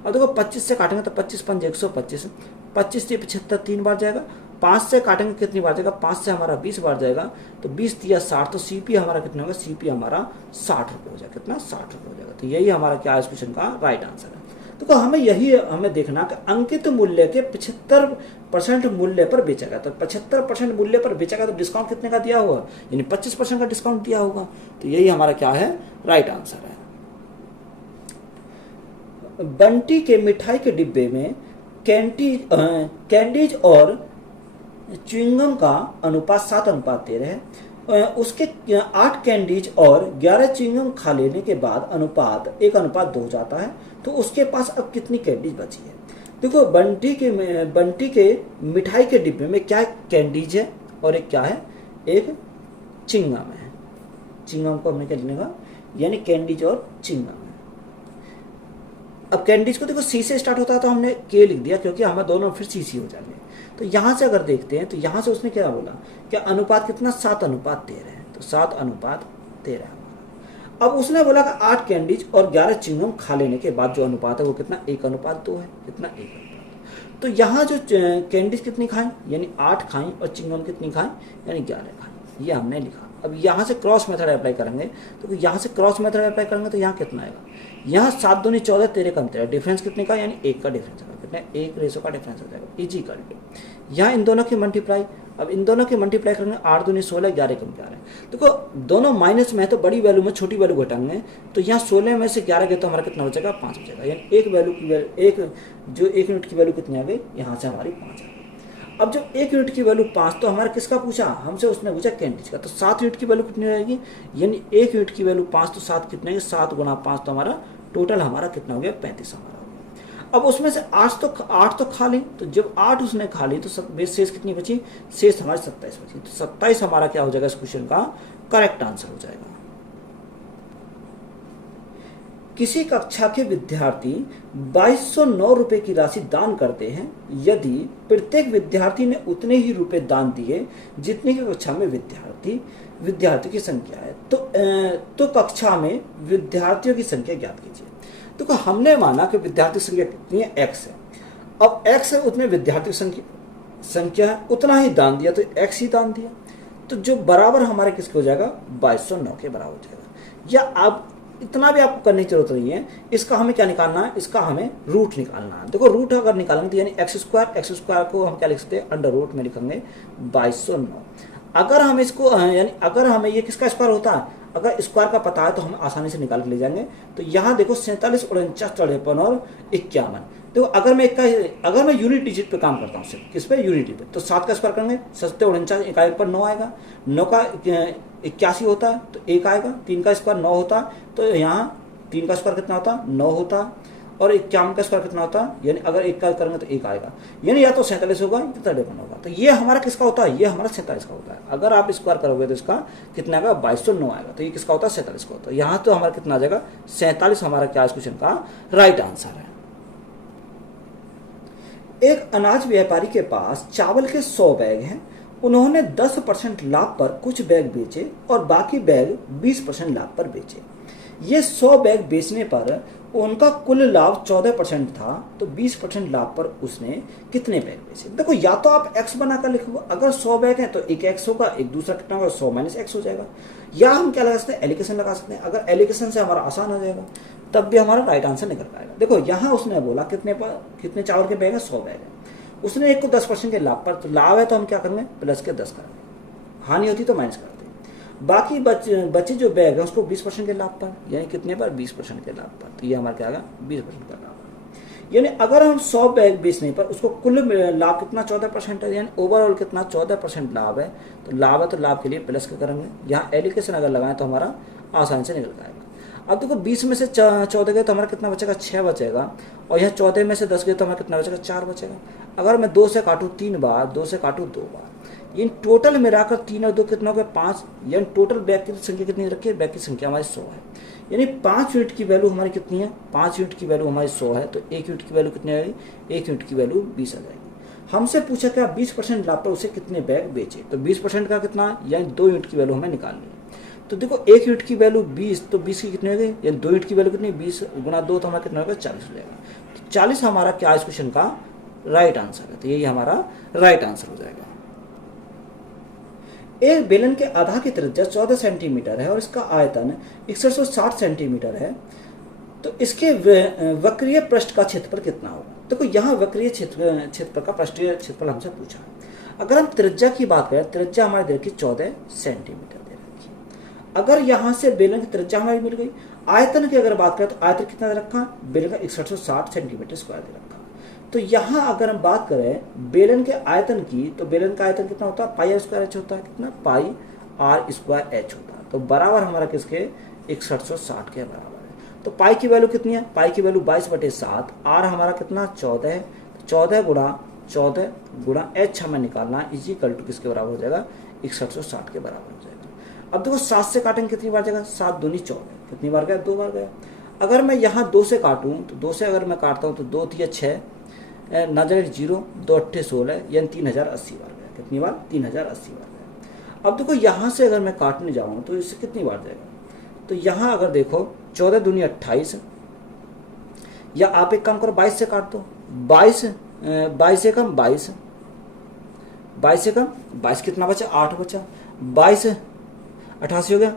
अब देखो 25 से काटेंगे तो 25 × 5 = 125, 25 से 75 3 बार जाएगा, 5 से काटेंगे कितनी बार जाएगा, 5 से हमारा 20 बार जाएगा, तो 20 × 60, तो CP हमारा कितना होगा, CP हमारा 60 रुपये हो जाएगा। कितना, 60 रुपये हो जाएगा। तो यही हमारा क्या इस क्वेश्चन का राइट आंसर है। तो हमें देखना कि अंकित मूल्य के 75% मूल्य पर बेचा गया, तो 75% मूल्य पर बेचा गया, तो डिस्काउंट कितने का दिया होगा, यानी 25% का डिस्काउंट दिया होगा। तो यही हमारा क्या है, राइट आंसर है। बंटी के मिठाई के डिब्बे में कैंडीज और च्युइंगम का अनुपात 7:13 है। उसके 8 कैंडीज और 11 च्युइंगम खा लेने के बाद अनुपात 1:2 हो जाता है, तो उसके पास अब कितनी कैंडीज बची है। देखो बंटी के मिठाई के डिब्बे में क्या कैंडीज है और एक क्या है, एक चिंगम है। चिंगम को हमने क्या लिखने का, यानी कैंडीज और चिंगम है। अब कैंडीज को देखो C से स्टार्ट होता है तो हमने K लिख दिया, क्योंकि हमें दोनों फिर C हो जाएंगे। तो यहाँ से अगर देखते हैं तो यहाँ से उसने क्या बोला कि अनुपात कितना, 7:13 है, तो 7:13 है। अब उसने बोला कि 8 कैंडीज और 11 चिंगम खा लेने के बाद जो अनुपात है वो कितना, 1:2 है। कितना, 1:2। तो यहाँ जो कैंडीज कितनी खाएं, यानी 8 खाएं, और चिंगम कितनी खाएं, यानी 11 खाएं, ये हमने लिखा। अब यहाँ से क्रॉस मेथड अप्लाई करेंगे, तो यहाँ से क्रॉस मेथड अप्लाई करेंगे तो यहाँ कितना आएगा, यहाँ 7 दूनी 14, 13 कम 13, डिफरेंस कितने का, यानी 1 का डिफरेंस होगा। कितना, 1 रेशो का डिफरेंस हो जाएगा = यहाँ इन दोनों की मल्टीप्लाई, अब इन दोनों की मल्टीप्लाई करेंगे, 8 दूनी 16, 11 कम 11। देखो दोनों माइनस में है तो बड़ी वैल्यू में छोटी वैल्यू घटाएंगे, तो यहाँ 16 में से 11 गए तो हमारा कितना बचेगा, 5 बचेगा, यानी एक यूनिट की वैल्यू कितनी आ गई, यहाँ से हमारी 5 आ गई। अब जब 1 यूनिट की वैल्यू 5, तो हमारा किसका पूछा, हमसे उसने पूछा कैंडीज का, तो 7 यूनिट की वैल्यू कितनी रहेगी, यानी 1 यूनिट की वैल्यू 5, तो 7 कितने, 7 × 5, तो हमारा टोटल हमारा कितना हो गया, 35 हमारा हो गया। अब उसमें से 8 तो खा ली, तो जब 8 उसने खा ली तो शेष कितनी बची, शेष हमारी 27 बची। तो 27 हमारा क्या हो जाएगा, इस क्वेश्चन का करेक्ट आंसर हो जाएगा। किसी कक्षा के विद्यार्थी 2209 रुपए की राशि दान करते हैं, यदि प्रत्येक विद्यार्थी ने उतने ही रुपए दान दिए जितने की कक्षा में विद्यार्थी की संख्या है, तो कक्षा में विद्यार्थियों की संख्या ज्ञात कीजिए। तो हमने माना कि विद्यार्थी संख्या कितनी है, x है। अब x है, उतने विद्यार्थी संख्या है, उतना ही दान दिया, तो x ही दान दिया, तो जो बराबर हमारे किसके हो जाएगा, 2209 के बराबर हो जाएगा। या अब इतना भी आपको करने की जरूरत नहीं है, इसका हमें क्या निकालना है, इसका हमें रूट निकालना है। देखो रूट अगर निकालेंगे तो यानी x स्क्वायर को हम क्या लिख सकते हैं, अंडर रूट में लिखेंगे 2209। अगर हम इसको यानी अगर हमें ये किसका स्क्वायर होता है, अगर स्क्वायर का पता है तो हम आसानी से निकाल के ले जाएंगे। तो यहाँ देखो 47, 49, 53 और 51। देखो अगर मैं यूनिट डिजिट पे काम करता हूँ, सिर्फ किस पे, यूनिट पे, तो 7 का स्क्वायर करेंगे, 7 49, 1 पर 9 आएगा, 9 का 81 होता है तो 1 आएगा, 3 का स्क्वायर 9 होता है, तो यहाँ 3 का स्क्वायर कितना होता है, 9 होता है। और 51 का स्क्वायर कितना होता है, यानी अगर 1 का करेंगे तो 1 आएगा, यानी या तो 47 होगा या 53 होगा। तो ये हमारा किसका होता है, ये हमारा 47 का होता है। अगर आप स्क्वायर करोगे तो इसका कितना आएगा, 2209 आएगा। तो ये किसका होता है, 47 का होता है। यहाँ तो हमारा कितना आ जाएगा, 47 हमारा क्या इस क्वेश्चन का राइट आंसर है। एक अनाज व्यापारी के पास चावल के 100 बैग हैं। उन्होंने 10% लाभ पर कुछ बैग बेचे और बाकी बैग 20% लाभ पर बेचे। ये 100 बैग बेचने पर उनका कुल लाभ 14% था, तो 20% लाभ पर उसने कितने बैग बेचे। देखो या तो आप x बनाकर लिखो, अगर 100 बैग हैं तो एक x होगा, एक दूसरा कितना होगा, 100 माइनस x हो जाएगा। या हम क्या लगा सकते हैं, एलिगेशन लगा सकते हैं। अगर एलिगेशन से हमारा आसान हो जाएगा तब भी हमारा राइट आंसर निकल पाएगा। देखो यहाँ उसने बोला कितने चावल के बैग है, 100 बैग है। उसने एक को 10% के लाभ पर, तो लाभ है तो हम क्या करेंगे, प्लस के 10 करेंगे, हानि होती तो माइनस करते हैं। बाकी बचे जो बैग है उसको 20% के लाभ पर, यानी कितने पर, 20% के लाभ पर। तो ये हमारा क्या आएगा, 20% का लाभ है। यानी अगर हम 100 बैग बेचने पर उसको कुल लाभ कितना, 14% है, यानी ओवरऑल कितना 14% लाभ है। तो लाभ है तो लाभ के लिए प्लस के करेंगे। यहाँ एलिगेशन अगर लगाएं तो हमारा आसानी से निकल जाएगा। अब देखो 20 में से 14 गए तो हमारा कितना बचेगा, 6 बचेगा। और यहाँ 14 में से 10 गए तो हमारा कितना बचेगा, 4 बचेगा। अगर मैं 2 से काटूँ 3 बार, 2 से काटूँ 2 बार, इन टोटल मिलाकर 3 और 2 कितना हो गया, 5। यानी टोटल बैग की संख्या कितनी रखी है, बैग की संख्या हमारी 100 है। यानी 5 यूनिट की वैल्यू हमारी कितनी है, 5 यूनिट की वैल्यू हमारी 100 है। तो 1 यूनिट की वैल्यू कितनी आएगी, 1 यूनिट की वैल्यू 20 आ जाएगी। हमसे पूछा क्या, 20% लाभ पर उसे कितने बैग बेचे। तो 20% का कितना, यानी 2 यूनिट की वैल्यू हमें निकालनी है। तो देखो 1 यूनिट की वैल्यू 20, तो 20 की कितनी हो गई, यानी 2 यूनिट की वैल्यू कितनी, 20 गुना 2 तो हमारा कितना होगा, 40 हो जाएगा। तो 40 हमारा क्या इस क्वेश्चन का राइट आंसर है। तो यही हमारा राइट आंसर हो जाएगा। एक बेलन के आधा की त्रिज्या 14 सेंटीमीटर है और इसका आयतन 6160 सेंटीमीटर है। तो इसके वक्रीय पृष्ठ का क्षेत्रफल कितना होगा। देखो यहाँ वक्रीय क्षेत्रफल का पृष्ठीय क्षेत्रफल हमसे पूछा है। अगर हम त्रिज्या की बात करें, त्रिज्या हमारी दे रखी 14 सेंटीमीटर दे रखी है। अगर यहाँ से बेलन की त्रिज्या हमारी मिल गई। आयतन की अगर बात करें तो आयतन कितना दे रखा, बेलन का 6160 सेंटीमीटर स्क्वायर दे रखा। तो यहाँ अगर हम बात करें बेलन के आयतन की, तो बेलन का आयतन कितना होता है, पाई आर स्क्वायर एच होता है। कितना, पाई आर स्क्वायर एच होता है। तो बराबर हमारा किसके, 6160 के बराबर है। तो पाई की वैल्यू कितनी है, पाई की वैल्यू 22/7। आर हमारा कितना, 14 है। 14 गुणा एच हमें निकालना है, इक्वल टू किसके बराबर हो जाएगा, 6160 के बराबर हो जाएगा। अब देखो 7 से काटेंगे कितनी बार जाएगा, 7 दूनी 14, कितनी बार गया, 2 बार गया। अगर मैं यहाँ 2 से काटूँ तो 2 से अगर मैं काटता हूँ तो 2 3 6 ना जाएगा 0, 2 8 16, यानी 3080 बार गया। कितनी बार, 3080 बार गया। अब देखो यहाँ से अगर मैं काटने जाऊँ तो इससे कितनी बार जाएगा। तो यहाँ अगर देखो 14 दूनी 28, या आप एक काम करो 22 से काट दो। 22 से कम 22, 22 से कम 22 कितना बचा, 8 बचा। 22 88 हो गया,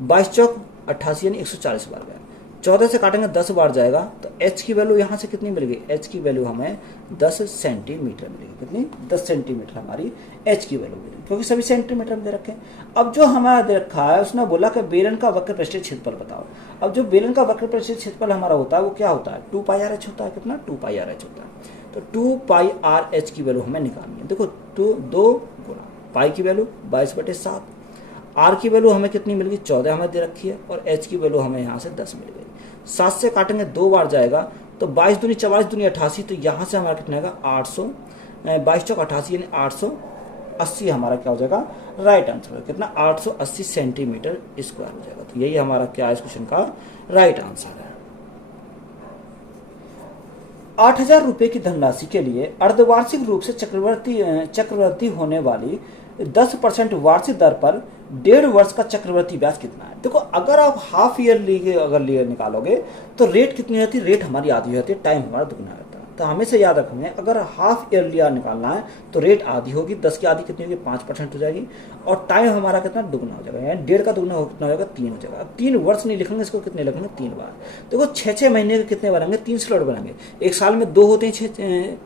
22 चौक 88, यानी 140 बार गया। 14 से काटेंगे 10 बार जाएगा। तो h की वैल्यू यहाँ से कितनी मिल गई, h की वैल्यू हमें 10 सेंटीमीटर मिलेगी। कितनी, 10 सेंटीमीटर हमारी h की वैल्यू मिलेगी, क्योंकि सभी सेंटीमीटर में दे रखे हैं। अब जो हमारा दे रखा है उसने बोला कि बेलन का वक्र पृष्ठीय क्षेत्रफल बताओ। अब जो बेलन का वक्र पृष्ठीय क्षेत्रफल हमारा होता है वो क्या होता है, 2 पाई आर एच होता है। कितना, 2 पाई आर एच होता है। तो 2 पाई आर एच की वैल्यू हमें निकालनी है। देखो 2 गुणा पाई की वैल्यू 22/7, आर की वैल्यू हमें कितनी मिल गई, 14 हमें दे रखी है, और एच की वैल्यू हमें यहाँ से 10 मिल गई। 7 से काटेंगे 2 बार जाएगा। तो 22 दूनी 44 दूनी 88, तो यहाँ से हमारा कितना आएगा, 800, 22 चौक 88, यानी 880 हमारा क्या हो जाएगा, राइट आंसर। कितना, 880 सेंटीमीटर स्क्वायर हो जाएगा। तो यही हमारा क्या है इस क्वेश्चन का राइट आंसर है। 8000 रुपये की धनराशि के लिए अर्धवार्षिक रूप से चक्रवृद्धि होने वाली 10% वार्षिक दर पर 1.5 वर्ष का चक्रवृद्धि ब्याज कितना है। देखो अगर आप हाफ ईयरली अगर निकालोगे तो रेट कितनी रहती है, रेट हमारी आधी हो जाती है, टाइम हमारा दुगना रहता है। तो हमेशा याद रखेंगे अगर हाफ ईयरली निकालना है तो रेट आधी होगी, 10 की आधी कितनी होगी, 5% हो जाएगी, और टाइम हमारा कितना दुगना हो जाएगा, यानी 1.5 का दुगना कितना हो जाएगा, 3 हो जाएगा। अब 3 वर्ष नहीं लिखेंगे, इसको कितने लिखेंगे, 3 बार। देखो 6-6 महीने के कितने बनेंगे, 3 स्लॉट बनेंगे। एक साल में 2 होते हैं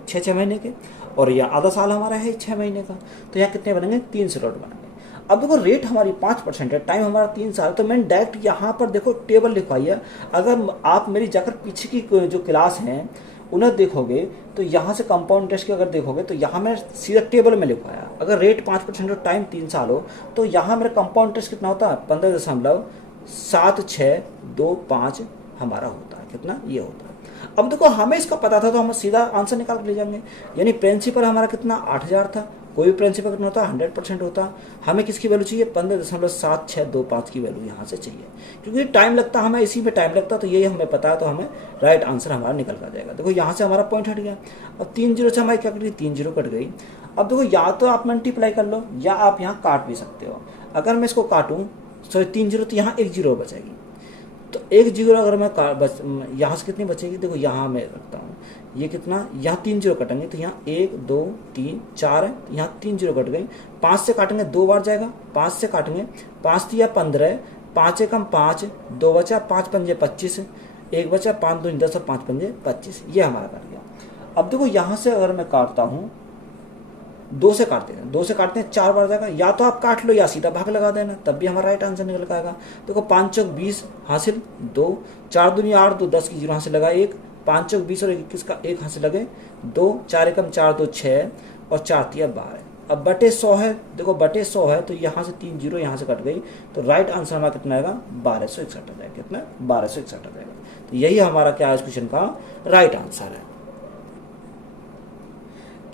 6-6 महीने के, और यहाँ आधा साल हमारा है 6 महीने का, तो यहाँ कितने बनेंगे, 3 स्लॉट बनेंगे। अब देखो रेट हमारी 5% है, टाइम हमारा 3 साल, तो मैंने डायरेक्ट यहाँ पर देखो टेबल लिखवाई है। अगर आप मेरी जाकर पीछे की जो क्लास हैं उन्हें देखोगे तो यहाँ से कंपाउंड इंटरेस्ट की अगर देखोगे तो यहाँ मैं सीधा टेबल में लिखवाया। अगर रेट 5% और टाइम 3 साल हो तो यहाँ मेरा कंपाउंड इंटरेस्ट कितना होता है, 15.7625 हमारा होता है। कितना, ये होता है। अब देखो हमें इसका पता था तो हम सीधा आंसर निकाल के ले जाएंगे। यानी प्रिंसिपल हमारा कितना 8000 था, कोई भी प्रिंसिपल कितना होता 100% होता। हमें किसकी वैल्यू चाहिए 15.7625 की वैल्यू यहाँ से चाहिए, क्योंकि टाइम लगता हमें इसी में टाइम लगता, तो यही हमें पता है, तो हमें राइट आंसर हमारा निकल कर जाएगा। देखो यहाँ से हमारा पॉइंट हट गया। अब 3 जीरो से हमारी क्या कट गई, 3 जीरो कट गई। अब देखो या तो आप मल्टीप्लाई कर लो या आप यहाँ काट भी सकते हो। अगर मैं इसको काटूँ सॉरी 3 जीरो, तो यहाँ 1 जीरो बचेगी। तो 1 जीरो अगर मैं यहाँ से कितनी बचेगी, देखो यहाँ मैं रखता हूँ, ये कितना, यहाँ 3 जीरो कटेंगे तो यहाँ 1 2 3 4 है, यहाँ 3 जीरो कट गई। 5 से काटेंगे 2 बार जाएगा, 5 से काटेंगे 5 दिया 15, 5 एकम 5, 2 बचा, 5 पंजे 25, 1 बचा, 5 2 10 और 5 पंजे 25, ये हमारा कट गया। अब देखो यहाँ से अगर मैं काटता हूँ 2 से काटते हैं, 2 से काटते हैं 4 बार जाएगा, या तो आप काट लो या सीधा भाग लगा देना, तब भी हमारा राइट आंसर निकल आएगा। देखो 5 चौक 20 हासिल 2, 4 दूनी 8, 2 10 की जीरो हासिल लगा 1, 5 चौक 20 और 21 का 1 हासिल लगे 2, 4 एकम 4 2 6 और 4 तिया 12। अब बटे 100 है, देखो बटे 100 है तो यहाँ से 3 जीरो यहाँ से कट गई, तो राइट आंसर हमारा कितना आएगा 1261 आ जाएगा। कितना 1261 आ जाएगा। तो यही हमारा क्या है इस क्वेश्चन का राइट आंसर है।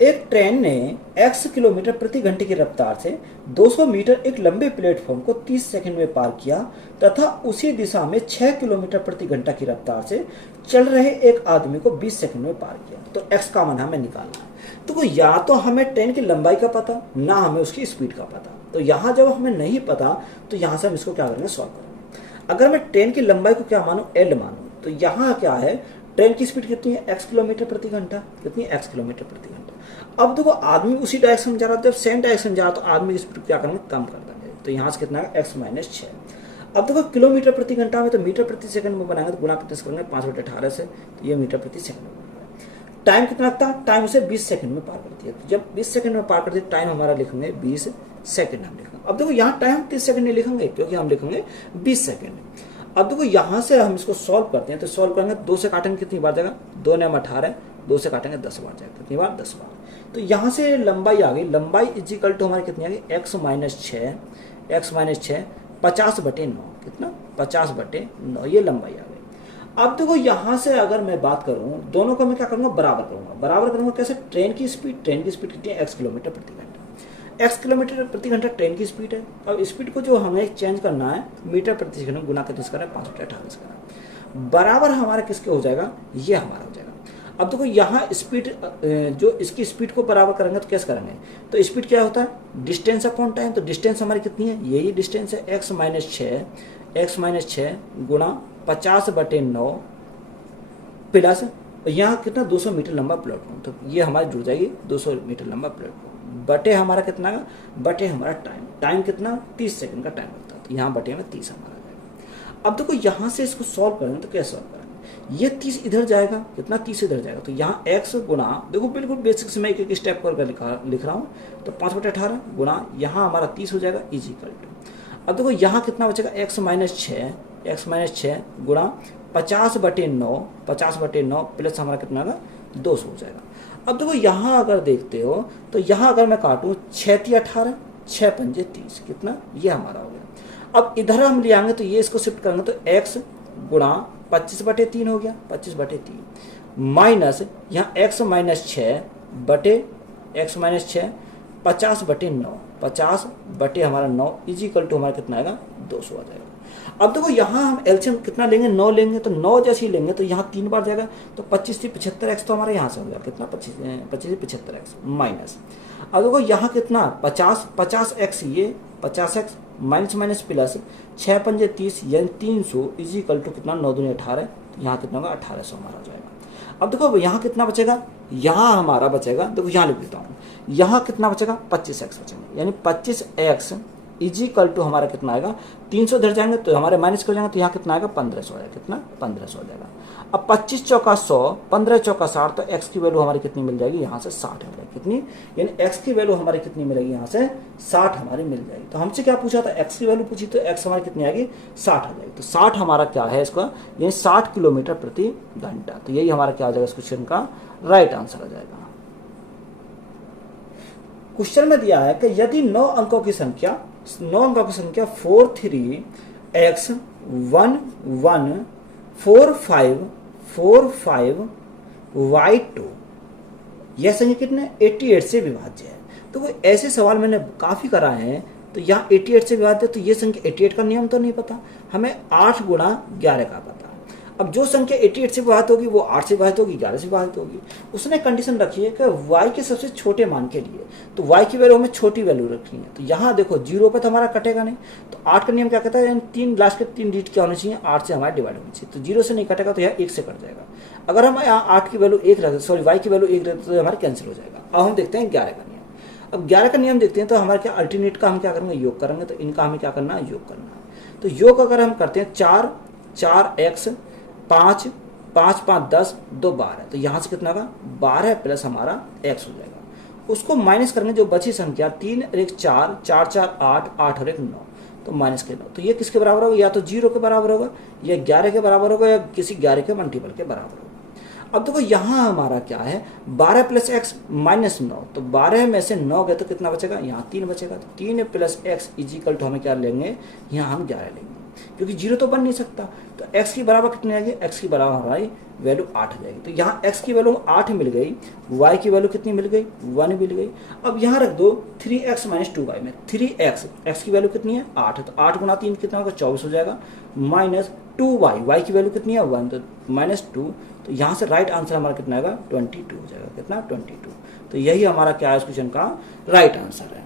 एक ट्रेन ने x किलोमीटर प्रति घंटे की रफ्तार से 200 मीटर एक लंबे प्लेटफॉर्म को 30 सेकंड में पार किया तथा उसी दिशा में 6 किलोमीटर प्रति घंटा की रफ्तार से चल रहे एक आदमी को 20 सेकंड में पार किया। तो x का मान हमें निकालना है। तो या तो हमें ट्रेन की लंबाई का पता, ना हमें उसकी स्पीड का पता। तो यहाँ जब हमें नहीं पता तो यहाँ से हम इसको क्या करेंगे, सॉल्व करेंगे। अगर मैं ट्रेन की लंबाई को क्या मानूं, l मानूं, तो यहाँ क्या है, ट्रेन की स्पीड कितनी है x किलोमीटर प्रति घंटा, कितनी है x किलोमीटर प्रति घंटा। अब देखो आदमी उसी डायरेक्शन में जा रहा है, जब सेम डायरेक्शन में जा रहा तो आदमी की स्पीड क्या करेंगे, कम कर देंगे। तो यहाँ से कितना है x माइनस 6। अब देखो किलोमीटर प्रति घंटा में तो मीटर प्रति सेकंड में बनाएंगे, तो गुणा कितने से करेंगे 5/18 से, तो ये मीटर प्रति सेकंड में बनेगा। टाइम कितना लगता है, टाइम उसे 20 सेकंड में पार करती है। तो जब 20 सेकंड में पार करती है, टाइम हमारा लिखेंगे 20 सेकंड हम लिखेंगे। अब देखो यहाँ टाइम 30 सेकंड नहीं लिखेंगे, क्योंकि हम लिखेंगे 20 सेकंड। अब देखो यहाँ से हम इसको सॉल्व करते हैं, तो सॉल्व करेंगे 2 से काटेंगे कितनी बार जाएगा, 2 ने 18, 2 से काटेंगे 10 बार जाएगा, कितनी बार 10 बार। तो यहाँ से लंबाई आ गई, लंबाई इजिकल टू हमारी कितनी आ गई, x माइनस 6, 50/9, कितना 50/9, ये लंबाई आ गई। अब देखो यहाँ से अगर मैं बात करूँ, दोनों को मैं क्या करूँगा, बराबर करूँगा कैसे, ट्रेन की स्पीड कितनी है, x किलोमीटर प्रति घंटा, x किलोमीटर प्रति घंटा ट्रेन की स्पीड है। अब स्पीड को जो हमें चेंज करना है, मीटर प्रति सेकंड गुना कितने से करें, 5/18 से करें, बराबर हमारा किसके हो जाएगा, ये हमारा हो जाएगा। अब देखो यहाँ स्पीड, जो इसकी स्पीड को बराबर करेंगे तो कैसे करेंगे, तो स्पीड क्या होता है, डिस्टेंस अपॉन टाइम। तो डिस्टेंस हमारी कितनी है, यही डिस्टेंस है, x माइनस 6 गुणा 50/9 प्लस यहाँ कितना 200 मीटर लंबा प्लेटफॉर्म, तो ये हमारी जुड़ जाएगी 200 मीटर लंबा प्लेटफॉर्म, बटे हमारा कितना का, बटे हमारा टाइम कितना 30 सेकंड का टाइम लगता है, तो यहाँ बटे में 30 हमारा जाएगा। अब देखो यहाँ से इसको सॉल्व करेंगे तो कैसे सॉल्व करेंगे, ये 30 इधर जाएगा, कितना 30 इधर जाएगा, तो यहाँ x गुना, देखो बिल्कुल बेसिक से मैं एक स्टेप करके लिख रहा हूँ, तो 5/18 गुना यहाँ हमारा 30 हो जाएगा इजिकल टू। अब देखो यहाँ कितना बचेगा, x माइनस 6 गुणा 50/9 प्लस हमारा कितना होगा 200 हो जाएगा। अब देखो यहाँ अगर देखते हो तो यहाँ अगर मैं काटूँ 6 × 18, 6 पंजे 30, कितना, ये हमारा हो गया। अब इधर हम ले आएंगे तो ये इसको शिफ्ट करेंगे तो x गुणा 25/3 हो गया, 25/3 माइनस यहाँ x माइनस 6 50/9, 50 बटे हमारा 9 इजिकल टू हमारा कितना आएगा 200 आ जाएगा। अब देखो यहाँ हम एलसीएम कितना लेंगे, 9 लेंगे, तो 9 जैसे ही लेंगे तो यहाँ 3 बार जाएगा, तो 25 से 75x तो हमारे यहाँ से हो गया, कितना 25 से 75x माइनस। अब देखो यहाँ कितना 50x, ये 50x माइनस प्लस 6 पंजे 30 यानी 300 इजिकल टू कितना 9 दूनी 18, तो यहाँ कितना होगा 1800 हमारा हो जाएगा। अब देखो यहाँ कितना बचेगा, यहाँ हमारा बचेगा, देखो यहाँ लिख देता हूँ, यहाँ कितना बचेगा 25x बचेंगे, यानी 25x इजिकल टू हमारा कितना आएगा, 300 इधर जाएंगे तो हमारे माइनस कर जाएंगे, तो यहाँ कितना आएगा 1500 आएगा, कितना 1500 हो जाएगा। अब 25 चौका 100, 15 चौका 60, तो x की वैल्यू हमारी कितनी मिल जाएगी, यहाँ से 60 मिल जाएगी, कितनी, यानी x की वैल्यू हमारी कितनी मिलेगी, यहाँ से 60 हमारी मिल जाएगी। तो हमसे क्या पूछा था, x की वैल्यू पूछी, तो x हमारी कितनी आएगी 60 आ जाएगी। तो 60 हमारा क्या है इसका, यानी 60 किलोमीटर प्रति घंटा। तो यही हमारा क्या आ जाएगा इस क्वेश्चन का राइट आंसर आ जाएगा। क्वेश्चन में दिया है कि यदि 9 अंकों की संख्या 4 3 x 1 1 4 5 45y2, यह संख्या कितने 88 से विभाज्य है। तो वो ऐसे सवाल मैंने काफ़ी कराए हैं, तो यहाँ 88 से विभाज्य, तो ये संख्या 88 का नियम तो नहीं पता, हमें 8 गुणा 11 का पता। अब जो संख्या 88 से विभाजित होगी वो 8 से विभाजित होगी, 11 से विभाजित होगी। उसने कंडीशन रखी है कि y के सबसे छोटे मान के लिए, तो y की वैल्यू हमें छोटी वैल्यू रखनी है। तो यहाँ देखो 0 पे तो हमारा कटेगा नहीं, तो 8 का नियम क्या कहता है, तीन लास्ट के 3 डिजिट क्या होने चाहिए, 8 से हमारा डिवाइड होनी चाहिए। तो 0 से नहीं कटेगा, तो यहाँ 1 से कट जाएगा। अगर हम यहाँ 8 की वैल्यू 1 रखते, सॉरी y की वैल्यू 1 रखते तो हमारा कैंसिल हो जाएगा। अब हम देखते हैं 11 का नियम। अब 11 का नियम देखते हैं, तो हमारे क्या अल्टरनेट का हम क्या करेंगे, योग करेंगे। तो इनका हमें क्या करना है, योग करना है। तो योग अगर हम करते हैं 4 4x 5 5 5 10 2 12, तो यहाँ से कितना होगा 12 प्लस हमारा x हो जाएगा। उसको माइनस करेंगे, जो बची संख्या 3 और 1 4 4 4 8 8 और 1 9, तो माइनस के 9, तो ये किसके बराबर होगा, या तो 0 के बराबर होगा, या 11 के बराबर होगा, या किसी 11 के मल्टीपल के बराबर होगा। अब देखो यहाँ हमारा क्या है, 12 प्लस x माइनस 9, तो 12 में से 9 गए तो कितना बचेगा, यहाँ 3 बचेगा। तो 3 प्लस x इजिकल टू हमें क्या लेंगे, यहाँ हम 11 लेंगे, क्योंकि 0 तो बन नहीं सकता। तो x की बराबर कितनी आएगी, x की बराबर हमारी वैल्यू 8 हो जाएगी। तो यहाँ x की वैल्यू 8 मिल गई, y की वैल्यू कितनी मिल गई, 1 मिल गई। अब यहाँ रख दो 3x माइनस 2y में, 3x x की वैल्यू कितनी है 8 है, तो 8 गुना 3 कितना होगा 24 हो जाएगा, माइनस 2y, y की वैल्यू कितनी है 1, तो माइनस 2। तो यहाँ से राइट आंसर हमारा कितना आएगा 22 हो जाएगा, कितना 22। तो यही हमारा क्या है इस क्वेश्चन का राइट आंसर है।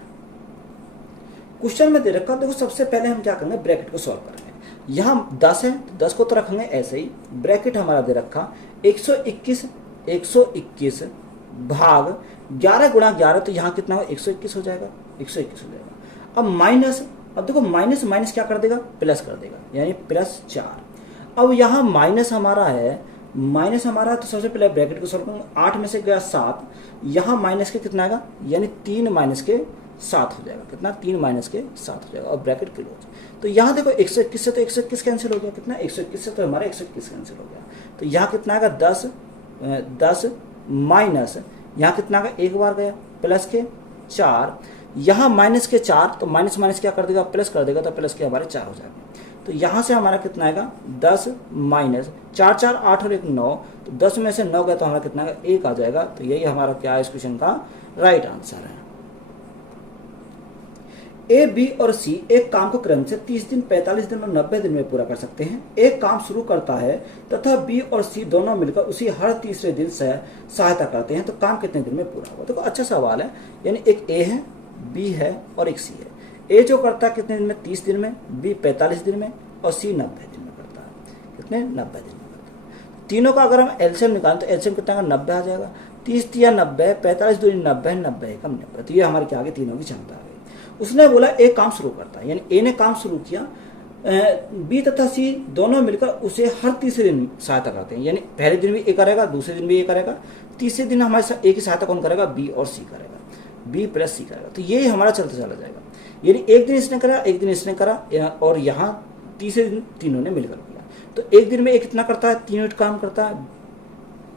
क्वेश्चन में दे रखा, देखो सबसे पहले हम क्या करेंगे, ब्रैकेट को सॉल्व करेंगे। यहाँ 10 है, तो 10 को तो रखेंगे ऐसे ही, ब्रैकेट हमारा दे रखा 121 भाग 11 गुणा 11, तो यहाँ कितना हो 121 हो जाएगा, 121 हो जाएगा। अब माइनस, अब देखो माइनस माइनस क्या कर देगा, प्लस कर देगा, यानी प्लस 4। अब यहाँ माइनस हमारा है, माइनस हमारा, तो सबसे पहले ब्रैकेट को सॉल्व करूँगा, 8 में से गया 7, यहाँ माइनस के कितना आएगा, यानी 3 माइनस के 7 हो जाएगा, कितना 3 माइनस के 7 हो जाएगा, और ब्रैकेट क्लोज। तो यहाँ देखो 121 से तो 121 कैंसिल हो गया, कितना 121 से तो हमारा 121 कैंसिल हो गया। तो यहाँ कितना आएगा 10 माइनस, यहाँ कितना आएगा एक बार गया प्लस के 4, यहाँ माइनस के 4, तो माइनस माइनस क्या कर देगा, प्लस कर देगा, तो प्लस के हमारे 4 हो जाएगा। तो यहाँ से हमारा कितना आएगा 10 माइनस 4 4 8 और 1 9, तो 10 में से 9 गया तो हमारा कितना आएगा 1 आ जाएगा। तो यही हमारा क्या है इस क्वेश्चन का राइट आंसर है। ए, बी और सी एक काम को क्रम से 30 दिन, 45 दिन और 90 दिन में पूरा कर सकते हैं। एक काम शुरू करता है तथा बी और सी दोनों मिलकर उसी हर तीसरे दिन से सहायता करते हैं, तो काम कितने दिन में पूरा होगा। देखो अच्छा सवाल है, यानी एक ए है, बी है और एक सी है। ए जो करता है कितने दिन में, 30 दिन में, बी 45 दिन में और सी 90 दिन में करता है, कितने 90 दिन में करता है। तीनों का अगर हम एलसीएम निकालें तो एलसीएम कितना 90 आ जाएगा, 30 या 90, 45 दूनी 90, 90 कम 90, तो ये हमारे क्या आगे तीनों की क्षमता आ गई। उसने बोला एक काम शुरू करता है, यानी ए ने काम शुरू किया, बी तथा सी दोनों मिलकर उसे हर तीसरे दिन सहायता करते हैं, यानी पहले दिन भी ए करेगा, दूसरे दिन भी ए करेगा, तीसरे दिन हमारे साथ ए की सहायता कौन करेगा, बी और सी करेगा, बी प्लस सी करेगा। तो ये हमारा चलता चला जाएगा, यानी एक दिन इसने करा, एक दिन इसने करा, और यहाँ तीसरे दिन तीनों ने मिलकर किया। तो एक दिन में एक कितना करता है, 3 यूनिट काम करता है,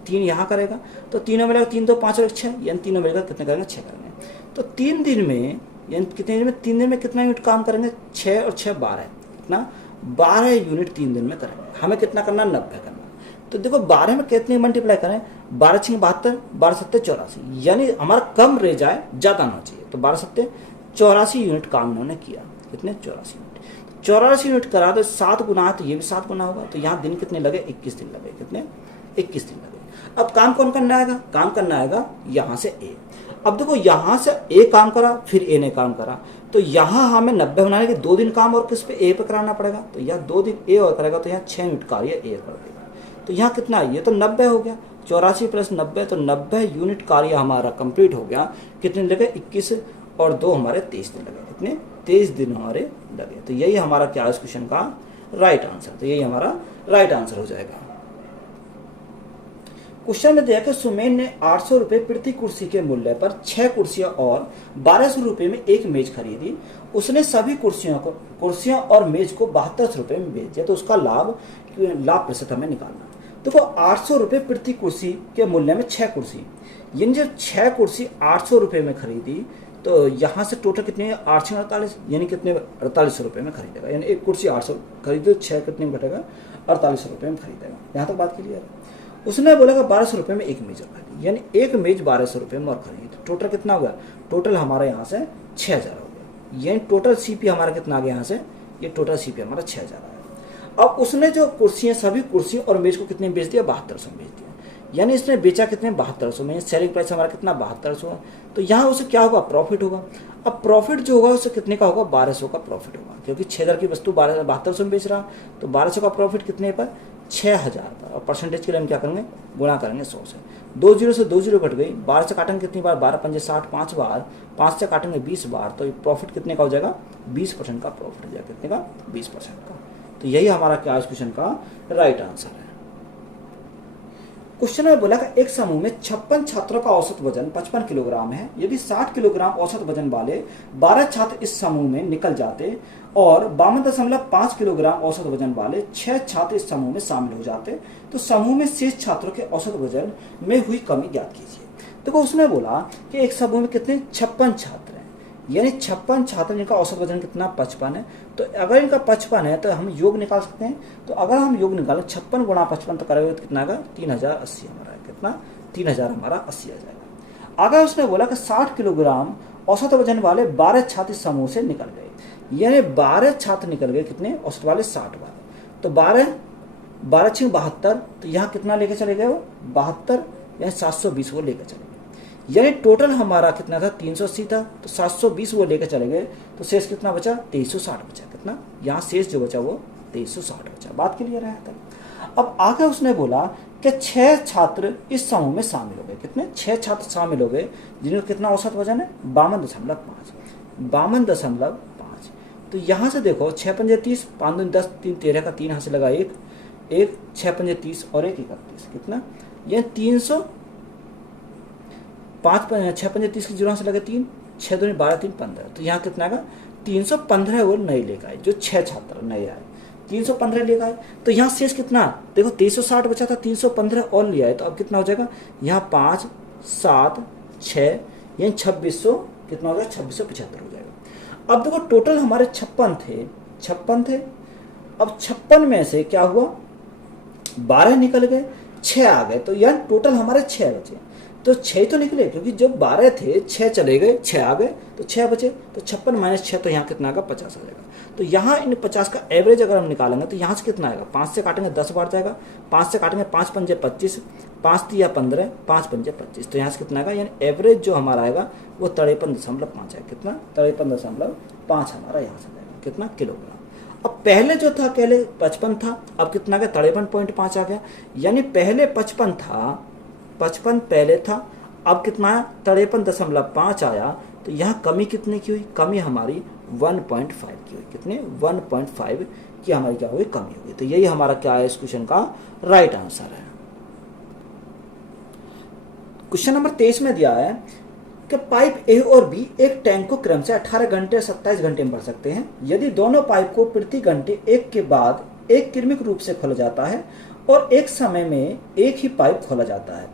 3 यहाँ करेगा, तो तीनों मिलेगा 3 2 5 और 6, यानी तीनों मिलकर कितने करेंगे 6 करेंगे। तो 3 दिन में, यानी कितने दिन में, 3 दिन में कितना यूनिट काम करेंगे, 6 और 6 12, कितना 12 यूनिट 3 दिन में करेंगे। हमें कितना करना, 90 करना। तो देखो 12 में कितने मल्टीप्लाई करें, 12 6 72, 12 7 84, यानी हमारा कम रह जाए, ज़्यादा होना चाहिए। तो 12 7 84 यूनिट काम उन्होंने किया, कितने 84 यूनिट। 84 यूनिट करा तो 7 गुना, तो ये भी 7 गुना होगा, तो यहाँ दिन कितने लगे, 21 दिन लगे, कितने 21 दिन लगे। अब काम कौन करना आएगा, काम करना आएगा यहाँ से ए। अब देखो यहाँ से ए काम करा, फिर ए ने काम करा, तो यहाँ हमें 90 बनाने के 2 दिन काम और किस पे, ए पे कराना पड़ेगा। तो यहाँ 2 दिन ए और करेगा, तो यहाँ 6 यूनिट कार्य ए कर देगा। तो यहाँ कितना, ये तो 90 हो गया, 84 प्लस 90, तो 90 यूनिट कार्य हमारा कंप्लीट हो गया। कितने लगे, 21 और 2 हमारे 23 दिन लगे, कितने 23 दिन हमारे लगे। तो यही हमारा क्या है इस क्वेश्चन का राइट आंसर, तो यही हमारा राइट आंसर हो जाएगा। क्वेश्चन में दिया कि सुमेन ने 800 रुपये प्रति कुर्सी के मूल्य पर 6 कुर्सियां और 1200 रुपये में एक मेज खरीदी। उसने सभी कुर्सियां और मेज को 7200 रुपये में बेच दिया, तो उसका लाभ प्रतिशत हमें निकालना। देखो 800 रुपये प्रति कुर्सी के मूल्य में 6 कुर्सी, यानी जब 6 कुर्सी 800 रुपये में खरीदी, तो यहाँ से टोटल कितने 8 6 48, यानी कितने 4800 रुपये में खरीदेगा। यानी एक कुर्सी 800 खरीदे, 6 कितने में घटेगा 4800 रुपये में खरीदेगा। यहाँ तक बात क्लियर है। उसने बोला कि 1200 में एक मेज और खरीदी, यानी एक मेज 1200 में और खरीदी, तो टोटल कितना हुआ? टोटल हमारे यहाँ से 6000 हो गया, यानी टोटल सीपी हमारा कितना आ गया यहाँ से? ये टोटल सीपी हमारा 6000 आया। अब उसने जो कुर्सियाँ, सभी कुर्सी और मेज को कितने बेच दिया? 7200 में बेच दिया, यानी इसने बेचा कितने? 7200 में। सेलिंग प्राइस हमारा कितना? 7200। तो यहाँ उसे क्या होगा? प्रॉफिट होगा। अब प्रॉफिट जो होगा उसे कितने का होगा? 1200 का प्रॉफिट होगा, क्योंकि 6000 की वस्तु 7200 में बेच रहा, तो 1200 का प्रॉफिट कितने पर? 6000 पर। और परसेंटेज के लिए हम क्या करेंगे? गुणा करेंगे 100 से। 2 जीरो से 2 जीरो कट गई, 12 से काटेंगे कितनी बार? 12 पंजे 60, 5 बार, 5 से काटेंगे 20 बार, तो प्रॉफिट कितने का हो जाएगा? 20% का प्रॉफिट हो जाएगा। कितने का? 20% का। तो यही हमारा क्या इस क्वेश्चन का राइट आंसर है। क्वेश्चन में बोला कि एक समूह में 56 छात्रों का औसत वजन 55 किलोग्राम है। यदि 60 किलोग्राम औसत वजन वाले 12 छात्र इस समूह में निकल जाते और 52.5 किलोग्राम औसत वजन वाले 6 छात्र इस समूह में शामिल हो जाते, तो समूह में शेष छात्रों के औसत वजन में हुई कमी ज्ञात कीजिए। देखो उसने बोला कि एक समूह में कितने? 56 छात्र हैं, यानी 56 छात्र जिनका औसत वजन कितना? 55 है। तो अगर इनका 55 है तो हम योग निकाल सकते हैं। तो अगर हम योग निकालें 56 गुणा 55 तो करेंगे तो कितना आएगा? 3080 हमारा। कितना? 3000 हमारा 80 आ जाएगा। आगे उसने बोला कि 60 किलोग्राम औसत वजन वाले 12 छात्र समूह से निकल गए, यानी 12 छात्र निकल गए कितने? औसत वाले 60 बार, तो 12 6 72, तो यहाँ कितना लेके चले गए? वो 72, यानी 720 वो लेकर चले गए, यानी टोटल हमारा कितना था? 380 था, तो 720 वो लेकर चले गए, तो शेष कितना बचा? 2360 बचा। कितना? यहाँ शेष जो बचा वो 2360 बचा। बात क्लियर है? अब आगे उसने बोला कि 6 छात्र इस समूह में शामिल हो गए। कितने? 6 छात्र शामिल हो गए जिनका कितना औसत वजन है? 52.5। 52.5। तो यहाँ से देखो 6 पंजे 30, 5 दूनी 10, 3 13 का 3 यहाँ से लगा, एक 6 पंजे 30 और 1 31। कितना? यह 300, 6 पंजे 30 की जुड़ा से लगे 3, 6 दूनी 12, 3 15। तो यहाँ कितना आएगा? 315 वो नए लेकर आए, जो 6 छात्र नए आए 315 लेकर आए। तो यहाँ शेष कितना? देखो 360 बचा था, 315 और लिया है, तो अब कितना हो जाएगा? यहाँ 5 7 6, यानी 2600 कितना हो जाएगा? 2675 हो जाएगा। अब देखो टोटल हमारे 56 थे। अब 56 में से क्या हुआ? 12 निकल गए, 6 आ गए, तो यार टोटल हमारे 6 बचे। तो 6 तो निकले, क्योंकि जब 12 थे 6 चले गए, 6 आ गए, तो 6 बचे। तो 56 माइनस 6, तो यहाँ कितना आएगा? 50 आ जाएगा। तो यहाँ इन 50 का एवरेज अगर हम निकालेंगे तो यहाँ से कितना आएगा? 5 से काटेंगे 10 बार जाएगा, 5 से काटेंगे 5 पंजे 25, 5 तिया 15, 5 पंजे 25, तो यहाँ से कितना आएगा? यानी एवरेज जो हमारा आएगा वो 53.5 है। कितना? 53.5 हमारा यहाँ से आएगा। कितना? किलोग्राम। अब पहले जो था, पहले 55 था, अब कितना आ गया? 53.5 आ गया, यानी पहले 55 था, 55 पहले था, अब कितना आया? 53.5 आया। तो यहाँ कमी कितने की हुई? कमी हमारी 1.5 की हुई। कितने? 1.5 की हमारी क्या हुई? कमी हुई। तो यही हमारा क्या है इस क्वेश्चन का राइट आंसर है। क्वेश्चन नंबर 23 में दिया है कि पाइप ए और बी एक टैंक को क्रम से 18 घंटे 27 घंटे में भर सकते हैं। यदि दोनों पाइप को प्रति घंटे एक के बाद एक क्रमिक रूप से खोला जाता है और एक समय में एक ही पाइप खोला जाता है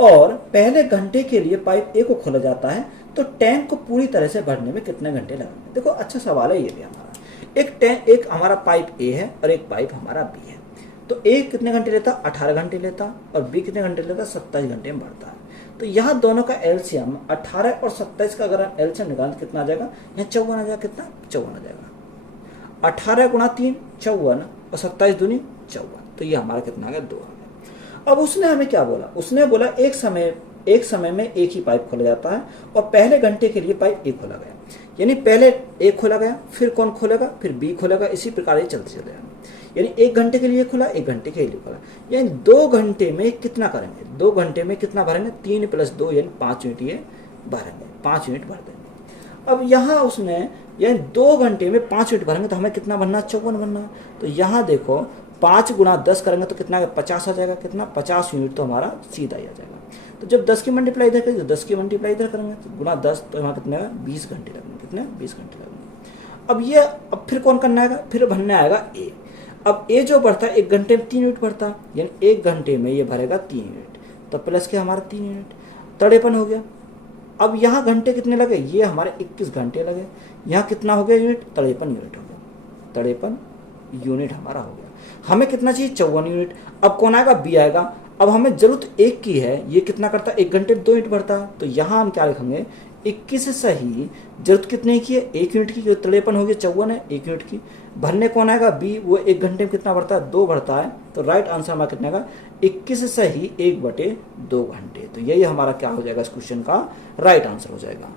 और पहले घंटे के लिए पाइप ए को खोला जाता है, तो टैंक को पूरी तरह से भरने में कितने घंटे लगेंगे? देखो अच्छा सवाल है ये भी हमारा। एक हमारा पाइप ए है और एक पाइप हमारा बी है, तो ए कितने घंटे लेता? 18 घंटे लेता, और बी कितने घंटे लेता? 27 घंटे में भरता है। तो यहाँ दोनों का एलसीएम 18 और 27 का अगर हम एलसीएम निकालें कितना आ जाएगा? यहाँ 54 आ जाएगा। कितना? 54 आ जाएगा। 18 गुणा 3 54 और 27 दूनी 54, तो ये हमारा कितना आ गया? 2 आ गया। अब उसने हमें क्या बोला? उसने बोला एक समय में एक ही पाइप खोला जाता है और पहले घंटे के लिए पाइप ए खोला गया, यानी पहले ए खोला गया, फिर कौन खोलेगा? फिर बी खोलेगा, इसी प्रकार ये चलते चले जाएंगे। यानी 1 घंटे के लिए खुला, 1 घंटे के लिए खुला, यानी 2 घंटे में कितना करेंगे? 2 घंटे में कितना भरेंगे? 3 + 2 यानी 5 यूनिट ये भरेंगे, 5 यूनिट भर देंगे। अब यहाँ उसने यानी 2 घंटे में 5 यूनिट भरेंगे, तो हमें कितना भरना? 54 भरना। तो यहाँ देखो 5 गुणा 10 करेंगे तो कितना? 50 आ जाएगा। कितना? 50 यूनिट तो हमारा सीधा ही आ जाएगा। तो जब 10 की मल्टीप्लाई इधर करेंगे, 10 की मल्टीप्लाई इधर करेंगे, तो गुणा 10, तो यहाँ कितने? 20 घंटे लगेंगे। कितने? 20 घंटे लगेंगे। अब फिर कौन करना आएगा? फिर भरना आएगा ए। अब ए जो बढ़ता है 1 घंटे में 3 यूनिट बढ़ता है, यानी 1 घंटे में ये भरेगा 3 यूनिट, तो प्लस के हमारा 3 यूनिट 53 हो गया। अब यहाँ घंटे कितने लगे? ये हमारे 21 घंटे लगे। यहाँ कितना हो गया यूनिट? 53 यूनिट हो गया। 53 यूनिट हमारा हो गया। हमें कितना चाहिए? 54 यूनिट। अब कौन आएगा? बी आएगा। अब हमें जरूरत 1 की है, ये कितना करता है 1 घंटे में 2 यूनिट भरता है, तो यहाँ हम क्या लिखेंगे 21 सही, जरूरत कितने की है 1 यूनिट की, क्योंकि 53 होगी 54 है 1 यूनिट की, भरने कौन आएगा बी, वो 1 घंटे में कितना भरता है 2 भरता है, तो राइट आंसर हमारा कितना आएगा 21 सही 1/2 घंटे। तो यही हमारा क्या हो जाएगा इस क्वेश्चन का राइट आंसर हो जाएगा।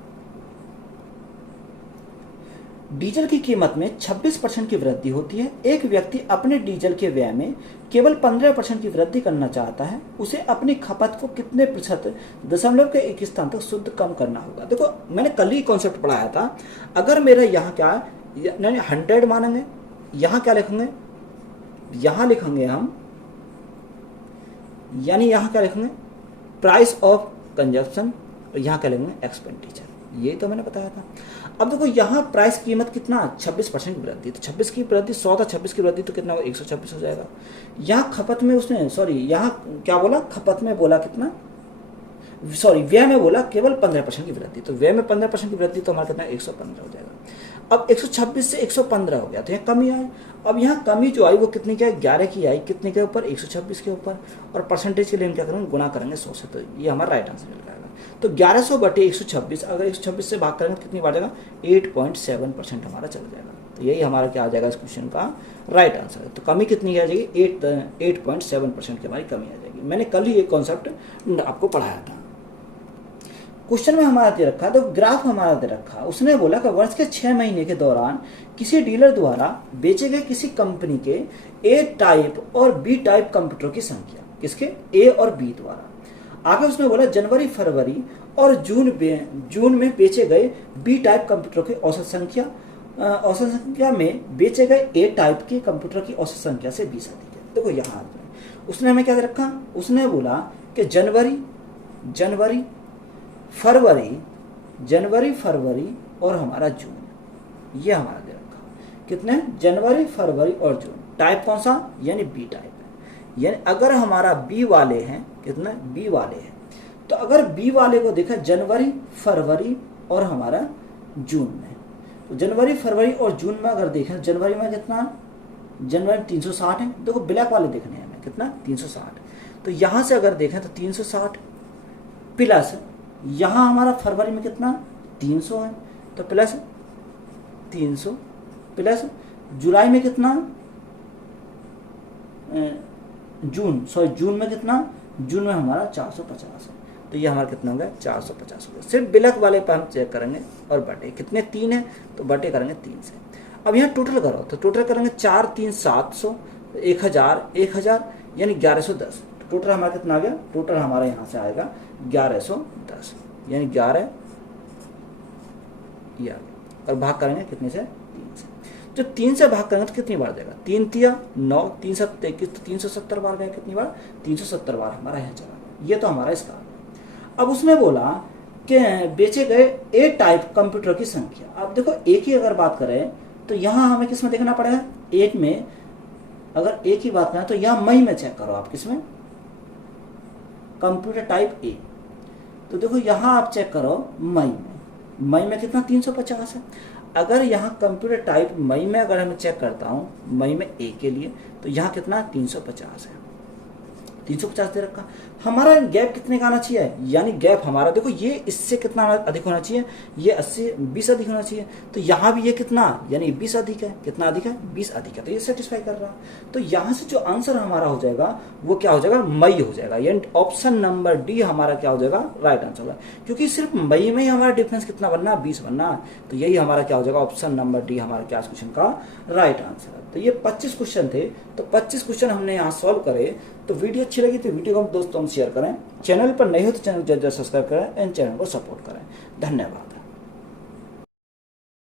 डीजल की कीमत में 26% की वृद्धि होती है। एक व्यक्ति अपने डीजल के व्यय में केवल 15% की वृद्धि करना चाहता है, उसे अपनी खपत को कितने प्रतिशत दशमलव के एक स्थान तक शुद्ध कम करना होगा। देखो मैंने कल ही कॉन्सेप्ट पढ़ाया था, अगर मेरा यहाँ क्या 100 मानेंगे, यहाँ क्या लिखेंगे, यहाँ लिखेंगे हम, यानी यहाँ क्या लिखेंगे प्राइस ऑफ कंजप्शन, और यहाँ क्या लिखेंगे एक्सपेंडिचर, ये तो मैंने बताया था। अब देखो यहाँ प्राइस कीमत कितना 26% की वृद्धि, तो 26 की वृद्धि 100 था, 26 की वृद्धि तो कितना 126 हो जाएगा। यहाँ खपत में उसने यहाँ क्या बोला, खपत में बोला कितना, व्यय में बोला केवल 15% की वृद्धि, तो व्यय में 15% की वृद्धि तो हमारा कितना 115 हो जाएगा। अब 126 से 115 हो गया, तो यहाँ कमी आई। अब यहाँ कमी जो आई वो कितनी की आई 11 की आई, कितने के ऊपर 126 के ऊपर, और परसेंटेज के लिए हम क्या करेंगे गुना करेंगे 100 से, तो ये हमारा राइट आंसर मिल जाएगा। तो 1100/126, अगर 126 से भाग करेंगे तो कितनी बार जाएगा 8.7% हमारा चल जाएगा। तो यही हमारा क्या आ जाएगा इस क्वेश्चन का राइट आंसर है। तो कमी कितनी आ जाएगी 8.7% की हमारी कमी आ जाएगी। मैंने कल ही एक कॉन्सेप्ट आपको पढ़ाया था। क्वेश्चन में हमारा दे रखा, तो ग्राफ हमारा दे रखा, उसने बोला कि वर्ष के 6 महीने के दौरान किसी डीलर द्वारा बेचे गए किसी कंपनी के ए टाइप और बी टाइप कंप्यूटर की संख्या, किसके ए और बी द्वारा। आगे उसने बोला जनवरी फरवरी और जून में बेचे गए बी टाइप कंप्यूटर की औसत संख्या में बेचे गए ए टाइप के कंप्यूटर की औसत संख्या से 20 अधिक है। देखो यहाँ उसने हमें क्या दे रखा, उसने बोला कि जनवरी फरवरी और हमारा जून, ये हमारा दे रखा कितने जनवरी फरवरी और जून, टाइप कौन सा यानी बी टाइप है। यानी अगर हमारा बी वाले हैं, कितना बी वाले हैं, तो अगर बी वाले को देखा जनवरी फरवरी और हमारा जून में, तो जनवरी फरवरी और जून में अगर देखें जनवरी में कितना, जनवरी 360 है। देखो ब्लैक वाले देखने हैं हमें कितना 360, तो यहाँ से अगर देखें तो 360 प्लस यहाँ हमारा फरवरी में कितना 300 है, तो प्लस 300 प्लस जुलाई में कितना जून में कितना, जून में हमारा 450 है, तो ये हमारा कितना हो गया 450 हो गया। सिर्फ ब्लैक वाले पर हम चेक करेंगे और बटे कितने 3 है, तो बटे करेंगे 3 से। अब यहाँ टोटल करो, तो टोटल करेंगे 4 3 700, 1000 यानी 1110, तो टोटल हमारा कितना आ गया, टोटल हमारा यहाँ से आएगा 1110 यानी 11 या, और भाग करेंगे कितने से 3 से। जो 3 से भाग करेंगे तो कितनी बार जाएगा 3 तिया 9, 3 7 21, तो 370 बार गया, कितनी बार 370 बार हमारा यहाँ चला गया। ये तो हमारा इसका। अब उसने बोला कि बेचे गए ए टाइप कंप्यूटर की संख्या। अब देखो एक ही अगर बात करें तो यहाँ हमें किसमें देखना पड़ेगा, एक में अगर एक ही बात करें तो यहाँ मई में चेक करो आप, किसमें कंप्यूटर टाइप ए, तो देखो यहाँ आप चेक करो मई में कितना 350 है। अगर यहाँ कंप्यूटर टाइप मई में अगर मैं चेक करता हूँ मई में ए के लिए, तो यहाँ कितना 350 है, 350 दे रखा। हमारा गैप कितने का आना चाहिए, यानी गैप हमारा देखो ये इससे कितना अधिक होना चाहिए, ये 20 अधिक होना चाहिए, तो यहाँ भी ये कितना यानी 20 अधिक है, कितना अधिक है 20 अधिक है, तो ये सेटिस्फाई कर रहा है। तो यहाँ से जो आंसर हमारा हो जाएगा वो क्या हो जाएगा मई हो जाएगा, यानी ऑप्शन नंबर डी हमारा क्या हो जाएगा राइट आंसर होगा, क्योंकि सिर्फ मई में ही हमारा डिफरेंस कितना बनना 20 बनना, तो यही हमारा क्या हो जाएगा ऑप्शन नंबर डी हमारा क्या क्वेश्चन का राइट आंसर है। तो ये 25 क्वेश्चन थे, तो 25 क्वेश्चन हमने यहाँ सॉल्व करे। तो वीडियो अच्छी लगी तो वीडियो को दोस्तों शेयर करें, चैनल पर नए हो तो चैनल को जल्द सब्सक्राइब करें एंड चैनल को सपोर्ट करें। धन्यवाद।